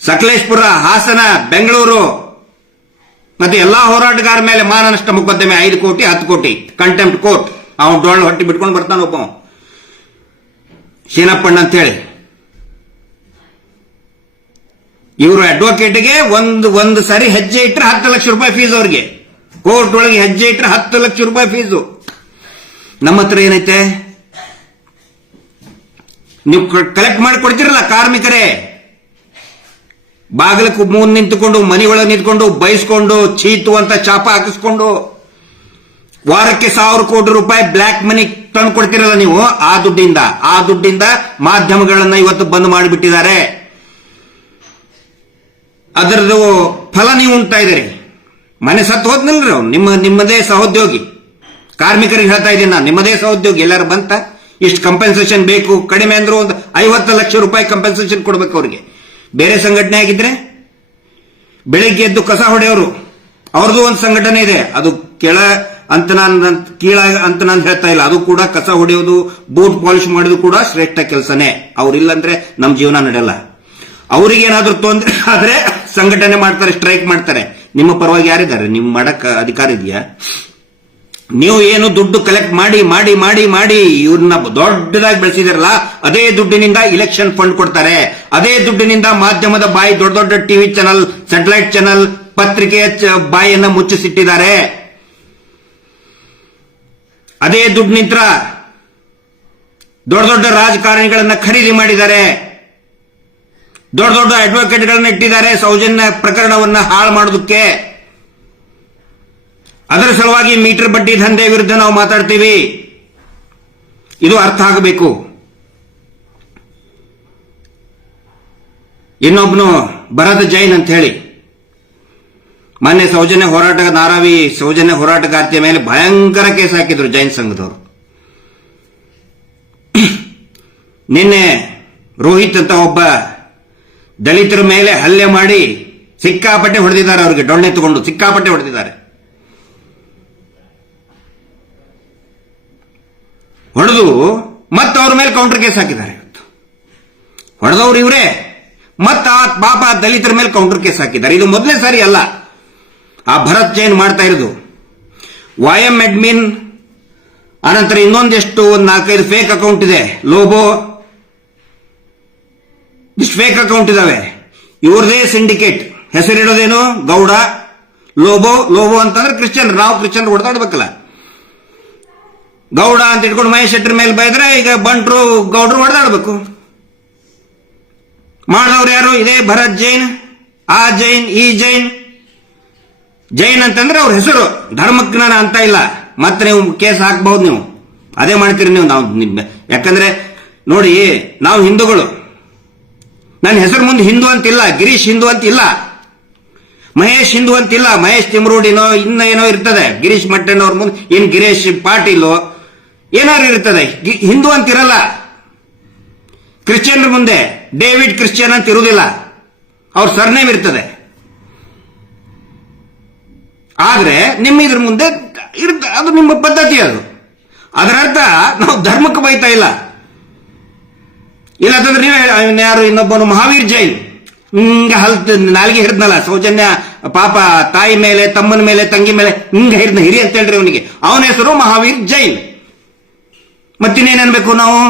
ಸಕಲೇಶ್ಪುರ, ಹಾಸನ, ಬೆಂಗಳೂರು ಮತ್ತೆ ಎಲ್ಲಾ ಹೋರಾಟಗಾರ ಮೇಲೆ ಮಾನ ನಷ್ಟ ಮೊಕದ್ದಮೆ 5 ಕೋಟಿ 10 ಕೋಟಿ ಕಂಟೆಂಪ್ಟ್ ಕೋರ್ಟ್. ಅವನು ಡೊಳ್ಳು ಹೊಟ್ಟಿ ಬಿಟ್ಕೊಂಡು ಬರ್ತಾನ ಒಬ್ಬ ಶೀನಪ್ಪಣ್ಣ ಅಂತ ಹೇಳಿ. ಇವರು ಅಡ್ವೊಕೇಟ್ಗೆ ಒಂದು ಸರಿ ಹೆಜ್ಜೆ ಇಟ್ಟರೆ 10 ಲಕ್ಷ ರೂಪಾಯಿ ಫೀಸ್. ಅವ್ರಿಗೆ ಕೋರ್ಟ್ ಒಳಗೆ ಹೆಜ್ಜೆ ಇಟ್ಟರೆ 10 ಲಕ್ಷ ರೂಪಾಯಿ ಫೀಸು. ನಮ್ಮ ಹತ್ರ ಏನೈತೆ? ನೀವು ಕಲೆಕ್ಟ್ ಮಾಡಿ ಕೊಡ್ತಿರಲ್ಲ ಕಾರ್ಮಿಕರೇ, ಬಾಗಿಲಕ್ಕೆ ಮುಂದೆ ನಿಂತುಕೊಂಡು, ಮನೆ ಒಳಗೆ ನಿಂತ್ಕೊಂಡು ಬಯಸ್ಕೊಂಡು, ಚೀತು ಅಂತ ಚಾಪ ಹಾಕಿಸ್ಕೊಂಡು ವಾರಕ್ಕೆ 1,000 ಕೋಟಿ ರೂಪಾಯಿ ಬ್ಲ್ಯಾಕ್ ಮನಿ ತಂದು ಕೊಡ್ತಿರಲ್ಲ ನೀವು. ಆ ದುಡ್ಡಿಂದ ಮಾಧ್ಯಮಗಳನ್ನ ಇವತ್ತು ಬಂದ್ ಮಾಡಿಬಿಟ್ಟಿದ್ದಾರೆ. ಅದರದ್ದು ಫಲ ನೀವು ಉಂಟಾ ಇದ್ದೀರಿ. ಮನೆ ಸತ್ತು ಹೋದ್ನಿಲ್ರಿ ಅವ್ನು, ನಿಮ್ಮದೇ ಸಹೋದ್ಯೋಗಿ. ಕಾರ್ಮಿಕರಿಗೆ ಹೇಳ್ತಾ ಇದ್ದೀನಿ ನಾನು, ನಿಮ್ಮದೇ ಸಹೋದ್ಯೋಗಿ. ಎಲ್ಲರೂ ಬಂತ ಇಷ್ಟು ಕಂಪೆನ್ಸೇಷನ್ ಬೇಕು, ಕಡಿಮೆ ಅಂದ್ರೂ ಒಂದು 50 ಲಕ್ಷ ರೂಪಾಯಿ ಕಂಪೆನ್ಸೇಷನ್ ಕೊಡ್ಬೇಕು ಅವ್ರಿಗೆ. ಬೇರೆ ಸಂಘಟನೆ ಆಗಿದ್ರೆ ಬೆಳಿಗ್ಗೆ ಎದ್ದು ಕಸ ಹೊಡೆಯವರು, ಅವ್ರದ್ದು ಒಂದು ಸಂಘಟನೆ ಇದೆ. ಅದು ಕೀಳ ಅಂತ ನಾನು ಹೇಳ್ತಾ ಇಲ್ಲ. ಅದು ಕೂಡ ಕಸ ಹೊಡೆಯೋದು, ಬೂಟ್ ಪಾಲಿಶ್ ಮಾಡೋದು ಕೂಡ ಶ್ರೇಷ್ಠ ಕೆಲಸನೇ. ಅವ್ರಿಲ್ಲಂದ್ರೆ ನಮ್ ಜೀವನ ನಡೆಯಲ್ಲ. ಅವ್ರಿಗೆ ಏನಾದ್ರೂ ತೊಂದರೆ ಆದ್ರೆ ಸಂಘಟನೆ ಮಾಡ್ತಾರೆ, ಸ್ಟ್ರೈಕ್ ಮಾಡ್ತಾರೆ. ನಿಮ್ಮ ಪರವಾಗಿ ಯಾರಿದ್ದಾರೆ? ನಿಮ್ ಮಾಡಕ್ ಅಧಿಕಾರ ಇದೆಯಾ? ನೀವು ಏನು ದುಡ್ಡು ಕಲೆಕ್ಟ್ ಮಾಡಿ ಮಾಡಿ ಮಾಡಿ ಮಾಡಿ ಇವ್ರನ್ನ ದೊಡ್ಡದಾಗಿ ಬೆಳೆಸಿದಿರಲ್ಲ, ಅದೇ ದುಡ್ಡಿನಿಂದ ಇಲೆಕ್ಷನ್ ಫಂಡ್ ಕೊಡ್ತಾರೆ. ಅದೇ ದುಡ್ಡಿನಿಂದ ಮಾಧ್ಯಮದ ಬಾಯಿ, ದೊಡ್ಡ ದೊಡ್ಡ ಟಿವಿ ಚಾನಲ್, ಸ್ಯಾಟಲೈಟ್ ಚಾನಲ್, ಪತ್ರಿಕೆಯ ಬಾಯಿಯನ್ನ ಮುಚ್ಚಿಸಿಟ್ಟಿದ್ದಾರೆ. ಅದೇ ದುಡ್ಡಿನಿಂದ ದೊಡ್ಡ ದೊಡ್ಡ ರಾಜಕಾರಣಿಗಳನ್ನ ಖರೀದಿ ಮಾಡಿದ್ದಾರೆ. ದೊಡ್ಡ ದೊಡ್ಡ ಅಡ್ವೊಕೇಟ್ಗಳನ್ನ ಇಟ್ಟಿದ್ದಾರೆ ಸೌಜನ್ಯ ಪ್ರಕರಣವನ್ನ ಹಾಳು ಮಾಡೋದಕ್ಕೆ. ಅದರ ಸಲುವಾಗಿ ಮೀಟರ್ ಬಡ್ಡಿ ದಂಧೆ ವಿರುದ್ಧ ನಾವು ಮಾತಾಡ್ತೀವಿ. ಇದು ಅರ್ಥ ಆಗಬೇಕು. ಇನ್ನೊಬ್ನು ಭರತ್ ಜೈನ್ ಅಂತ ಹೇಳಿ ಮೊನ್ನೆ ನಾರಾವಿ ಸೌಜನ್ಯ ಹೋರಾಟಗಾರ್ತಿಯ ಮೇಲೆ ಭಯಂಕರ ಕೇಸ್ ಹಾಕಿದ್ರು ಜೈನ್ ಸಂಘದವರು. ನಿನ್ನೆ ರೋಹಿತ್ ಅಂತ ಒಬ್ಬ ದಲಿತರ ಮೇಲೆ ಹಲ್ಲೆ ಮಾಡಿ ಸಿಕ್ಕಾಪಟ್ಟೆ ಹೊಡೆದಿದ್ದಾರೆ. ಅವರಿಗೆ ಡೊಣ್ಣೆ ತಗೊಂಡು ಸಿಕ್ಕಾಪಟ್ಟೆ ಹೊಡೆದಿದ್ದಾರೆ. ಹೊಡೆದು ಮತ್ತೆ ಅವ್ರ ಮೇಲೆ ಕೌಂಟರ್ ಕೇಸ್ ಹಾಕಿದ್ದಾರೆ. ಹೊಡೆದವ್ರು ಇವರೇ, ಮತ್ತ ಆ ಪಾಪ ದಲಿತರ ಮೇಲೆ ಕೌಂಟರ್ ಕೇಸ್ ಹಾಕಿದ್ದಾರೆ. ಇದು ಮೊದಲನೇ ಸಾರಿ ಅಲ್ಲ ಆ ಭರತ್ ಜೈನ್ ಮಾಡ್ತಾ ಇರೋದು. YM ಅಡ್ಮಿನ್, ಅನಂತರ ಇನ್ನೊಂದೆಷ್ಟು 4-5 ಫೇಕ್ ಅಕೌಂಟ್ ಇದೆ. ಲೋಬೋ, ಇಷ್ಟು ಫೇಕ್ ಅಕೌಂಟ್ ಇದಾವೆ. ಇವ್ರದೇ ಸಿಂಡಿಕೇಟ್. ಹೆಸರಿಡೋದೇನು? ಗೌಡ. ಲೋಬೋ ಅಂತಂದ್ರೆ ಕ್ರಿಶ್ಚಿಯನ್. ನಾವು ಕ್ರಿಶ್ಚಿಯನ್ ಹೊಡೆದಾಡ್ಬೇಕಲ್ಲ. ಗೌಡ ಅಂತ ಇಟ್ಕೊಂಡು ಮಹೇಶ್ ಶೆಟ್ಟರ್ ಮೇಲೆ ಬೈದ್ರೆ ಈಗ ಬಂಟ್ರು ಗೌಡ್ರು ಹೊಡೆದಾಡ್ಬೇಕು. ಮಾಡಿದವ್ರು ಯಾರು? ಇದೇ ಭರತ್ ಜೈನ್, ಆ ಜೈನ್, ಈ ಜೈನ್. ಜೈನ್ ಅಂತಂದ್ರೆ ಅವ್ರ ಹೆಸರು, ಧರ್ಮಜ್ಞಾನ ಅಂತ ಇಲ್ಲ. ಮತ್ತೆ ನೀವು ಕೇಸ್ ಹಾಕಬಹುದು, ನೀವು ಅದೇ ಮಾಡ್ತೀರಿ ನೀವು. ನಾವು ಯಾಕಂದ್ರೆ ನೋಡಿ, ನಾವು ಹಿಂದೂಗಳು. ನನ್ನ ಹೆಸರು ಮುಂದೆ ಹಿಂದೂ ಅಂತಿಲ್ಲ, ಗಿರೀಶ್ ಹಿಂದೂ ಅಂತಿಲ್ಲ, ಮಹೇಶ್ ಹಿಂದೂ ಅಂತಿಲ್ಲ. ಮಹೇಶ್ ತಿಮ್ರೋಡಿನೋ ಇನ್ನ ಏನೋ ಇರ್ತದೆ, ಗಿರೀಶ್ ಮಟ್ಟಣ್ಣ ಅವ್ರ ಮುಂದೆ ಏನ್ ಗಿರೀಶ್ ಪಾಟೀಲೋ ಏನಾದ್ರು ಇರ್ತದೆ, ಹಿಂದೂ ಅಂತಿರಲ್ಲ. ಕ್ರಿಶ್ಚಿಯನ್ರ ಮುಂದೆ ಡೇವಿಡ್ ಕ್ರಿಶ್ಚಿಯನ್ ಅಂತ ಇರುವುದಿಲ್ಲ, ಅವ್ರ ಸರ್ನೇಮ್ ಇರ್ತದೆ. ಆದ್ರೆ ನಿಮ್ಮ ಇದ್ರ ಮುಂದೆ ಅದು ನಿಮ್ಮ ಪದ್ಧತಿ. ಅದರ ಅರ್ಥ ನಾವು ಧರ್ಮಕ್ಕೆ ಬೈತಾ ಇಲ್ಲ. ಇಲ್ಲಂತಂದ್ರೆ ನೀವು ಯಾರು ಇನ್ನೊಬ್ಬನು ಮಹಾವೀರ್ ಜೈನ್ ಹಿಂಗ ನಾಲ್ಗೆ ಹಿಡಿದ್ನಲ್ಲ, ಸೌಜನ್ಯ ಪಾಪ ತಾಯಿ ಮೇಲೆ, ತಮ್ಮನ ಮೇಲೆ, ತಂಗಿ ಮೇಲೆ ಹಿಂಗ ಹಿಡಿದ ಹಿರಿ ಅಂತ ಹೇಳ್ರಿ ಅವನಿಗೆ. ಅವನ ಹೆಸರು ಮಹಾವೀರ್ ಜೈನ್. ಮತ್ತಿನ್ನೇನ್ ಅನ್ಬೇಕು ನಾವು?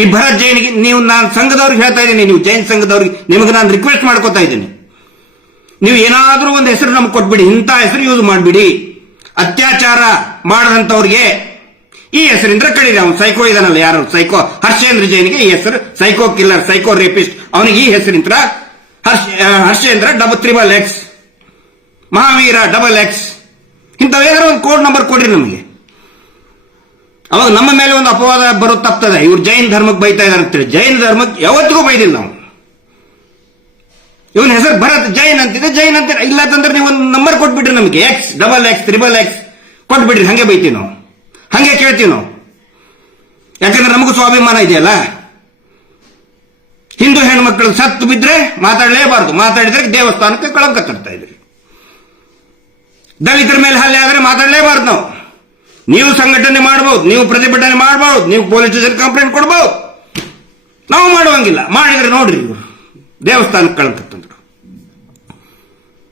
ಈ ಭರತ್ ಜೈನ್ಗೆ ನೀವು, ನಾನು ಸಂಘದವ್ರಿಗೆ ಹೇಳ್ತಾ ಇದ್ದೀನಿ, ನೀವು ಜೈನ್ ಸಂಘದವ್ರಿಗೆ ನಿಮಗೆ ನಾನು ರಿಕ್ವೆಸ್ಟ್ ಮಾಡ್ಕೋತಾ ಇದ್ದೀನಿ, ನೀವು ಏನಾದ್ರೂ ಒಂದು ಹೆಸರು ನಮ್ಗೆ ಕೊಟ್ಬಿಡಿ, ಇಂಥ ಹೆಸರು ಯೂಸ್ ಮಾಡ್ಬಿಡಿ. ಅತ್ಯಾಚಾರ ಮಾಡದಂತವ್ರಿಗೆ ಈ ಹೆಸರಿಂದ ಕಳೀರಿ. ಅವನು ಸೈಕೋ ಇದಾನಲ್ಲ, ಯಾರು ಸೈಕೋ, ಹರ್ಷೇಂದ್ರ ಜೈನ್ಗೆ ಈ ಹೆಸರು ಸೈಕೋ ಕಿಲ್ಲರ್, ಸೈಕೋ ರೇಪಿಸ್ಟ್, ಅವನಿಗೆ ಈ ಹೆಸರಿಂತ್ರ ಹರ್ಷೇಂದ್ರ $3XX ಮಹಾವೀರ XX ಇಂಥವೇನಾದ್ರು ಒಂದು ಕೋಡ್ ನಂಬರ್ ಕೊಡ್ರಿ ನಮಗೆ. ಅವಾಗ ನಮ್ಮ ಮೇಲೆ ಒಂದು ಅಪವಾದ ಬರೋದು ತಪ್ತದೆ, ಇವ್ರು ಜೈನ್ ಧರ್ಮಕ್ಕೆ ಬೈತಾ ಇದಾರೆ ಅಂತೇಳಿ. ಜೈನ್ ಧರ್ಮಕ್ಕೆ ಯಾವತ್ತಿಗೂ ಬೈದಿಲ್ಲ ನಾವು. ಇವನ್ ಹೆಸರು ಭರತ್ ಜೈನ್ ಅಂತಿದೆ, ಜೈನ್ ಅಂತ ಇಲ್ಲ ಅಂತಂದ್ರೆ ನೀವು ಒಂದು ನಂಬರ್ ಕೊಟ್ಬಿಟ್ರಿ ನಮಗೆ, XX, XXX ಕೊಟ್ಬಿಡ್ರಿ, ಹಂಗೆ ಬೈತೀವಿ ನಾವು, ಹಂಗೆ ಕೇಳ್ತೀವಿ ನಾವು. ಯಾಕಂದ್ರೆ ನಮಗೂ ಸ್ವಾಭಿಮಾನ ಇದೆಯಲ್ಲ. ಹಿಂದೂ ಹೆಣ್ಮಕ್ಳು ಸತ್ತು ಬಿದ್ರೆ ಮಾತಾಡಲೇಬಾರದು, ಮಾತಾಡಿದ್ರೆ ದೇವಸ್ಥಾನಕ್ಕೆ ಕಳಂಕ ತರ್ತಾ ಇದ್ರಿ. ದಲಿತರ ಮೇಲೆ ಹಲ್ಲೆ ಆದ್ರೆ ಮಾತಾಡಲೇಬಾರದು ನಾವು. ನೀವು ಸಂಘಟನೆ ಮಾಡಬಹುದು, ನೀವು ಪ್ರತಿಭಟನೆ ಮಾಡಬಹುದು, ನೀವು ಪೊಲೀಸ್ ಸ್ಟೇಷನ್ ಕಂಪ್ಲೇಂಟ್ ಕೊಡಬಹುದು, ನಾವು ಮಾಡುವಂಗಿಲ್ಲ. ಮಾಡಿದ್ರೆ ನೋಡ್ರಿ, ಇವರು ದೇವಸ್ಥಾನಕ್ಕೆ ಕಳಂಕ ತಂದ್ರು,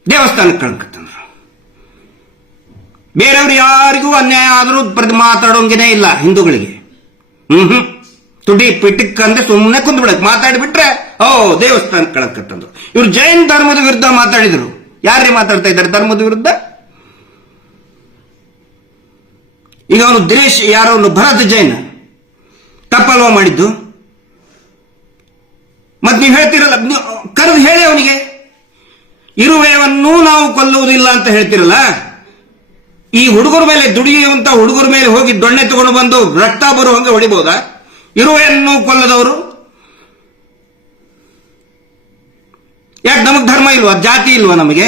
ದೇವಸ್ಥಾನಕ್ಕೆ ಕಳಂಕ ತಂದ್ರು. ಬೇರೆಯವರು ಯಾರಿಗೂ ಅನ್ಯಾಯ ಆದರೂ ಮಾತಾಡೋಂಗೇನೆ ಇಲ್ಲ ಹಿಂದೂಗಳಿಗೆ. ತುಟಿ ಪಿಟಿಕ್ ಅಂದ್ರೆ ಸುಮ್ಮನೆ ಕುಂದು ಬಿಡಕ್ ಮಾತಾಡಿಬಿಟ್ರೆ ದೇವಸ್ಥಾನಕ್ಕೆ ಕಳಂಕ ತಂದ್ರು. ಇವರು ಜೈನ್ ಧರ್ಮದ ವಿರುದ್ಧ ಮಾತಾಡಿದ್ರು. ಯಾರೇ ಮಾತಾಡ್ತಾ ಇದ್ದಾರೆ ಧರ್ಮದ ವಿರುದ್ಧ? ಈಗ ಅವನು ದಿನೇಶ್ ಯಾರೋ ಭರತ್ ಜೈನ್ ತಪ್ಪಲ್ವಾ ಮಾಡಿದ್ದು? ಮತ್ ನೀವು ಹೇಳ್ತಿರಲ್ಲ, ಕರೆದು ಹೇಳಿ ಅವನಿಗೆ, ಇರುವೆಯನ್ನು ನಾವು ಕೊಲ್ಲುವುದಿಲ್ಲ ಅಂತ ಹೇಳ್ತಿರಲ್ಲ. ಈ ಹುಡುಗರ ಮೇಲೆ, ದುಡಿಯುವಂತ ಹುಡುಗರ ಮೇಲೆ ಹೋಗಿ ದೊಣ್ಣೆ ತಗೊಂಡು ಬಂದು ರಕ್ತ ಬರೋ ಹಂಗೆ ಹೊಡಿಬಹುದಾ? ಇರುವೆಯನ್ನು ಕೊಲ್ಲದವರು ಯಾಕೆ? ನಮಗ್ ಧರ್ಮ ಇಲ್ವಾ? ಜಾತಿ ಇಲ್ವಾ ನಮಗೆ?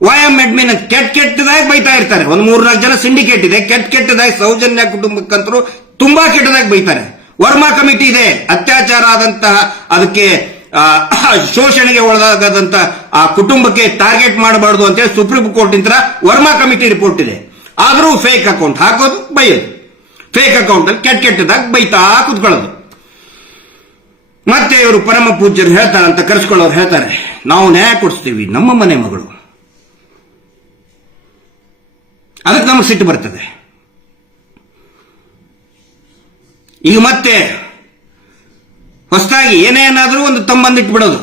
ವಾಯಂ ಅಡ್ಮಿನ್ ಕೆಟ್ಟದಾಗಿ ಬೈತಾ ಇರ್ತಾರೆ. ಒಂದು 3-4 ಜನ ಸಿಂಡಿಕೇಟ್ ಇದೆ, ಕೆಟ್ಟದಾಗಿ ಸೌಜನ್ಯ ಕುಟುಂಬಕ್ಕಂತರೂ ತುಂಬಾ ಕೆಟ್ಟದಾಗಿ ಬೈತಾರೆ. ವರ್ಮಾ ಕಮಿಟಿ ಇದೆ, ಅತ್ಯಾಚಾರ ಆದಂತಹ, ಅದಕ್ಕೆ ಶೋಷಣೆಗೆ ಒಳಗಾಗದಂತ ಆ ಕುಟುಂಬಕ್ಕೆ ಟಾರ್ಗೆಟ್ ಮಾಡಬಾರದು ಅಂತೇಳಿ ಸುಪ್ರೀಂ ಕೋರ್ಟ್ ಇಂದ ವರ್ಮಾ ಕಮಿಟಿ ರಿಪೋರ್ಟ್ ಇದೆ. ಆದ್ರೂ ಫೇಕ್ ಅಕೌಂಟ್ ಹಾಕೋದು, ಬೈಯೋದು, ಫೇಕ್ ಅಕೌಂಟ್ ಅಲ್ಲಿ ಕೆಟ್ಟದಾಗಿ ಬೈತಾ ಕೂತ್ಕೊಳ್ಳೋದು. ಮತ್ತೆ ಇವರು ಪರಮ ಪೂಜ್ಯರು ಹೇಳ್ತಾರಂತ ಕರೆಸ್ಕೊಳ್ಳೋರು ಹೇಳ್ತಾರೆ, ನಾವು ನ್ಯಾಯ ಕೊಡಿಸ್ತೀವಿ, ನಮ್ಮ ಮನೆ ಮಗಳು. ಅದಕ್ಕೆ ನಮಗೆ ಸಿಟ್ಟು ಬರ್ತದೆ. ಈಗ ಮತ್ತೆ ಹೊಸದಾಗಿ ಏನೇನಾದ್ರೂ ಒಂದು ತಂಬಂದಿಟ್ಟು ಬಿಡೋದು.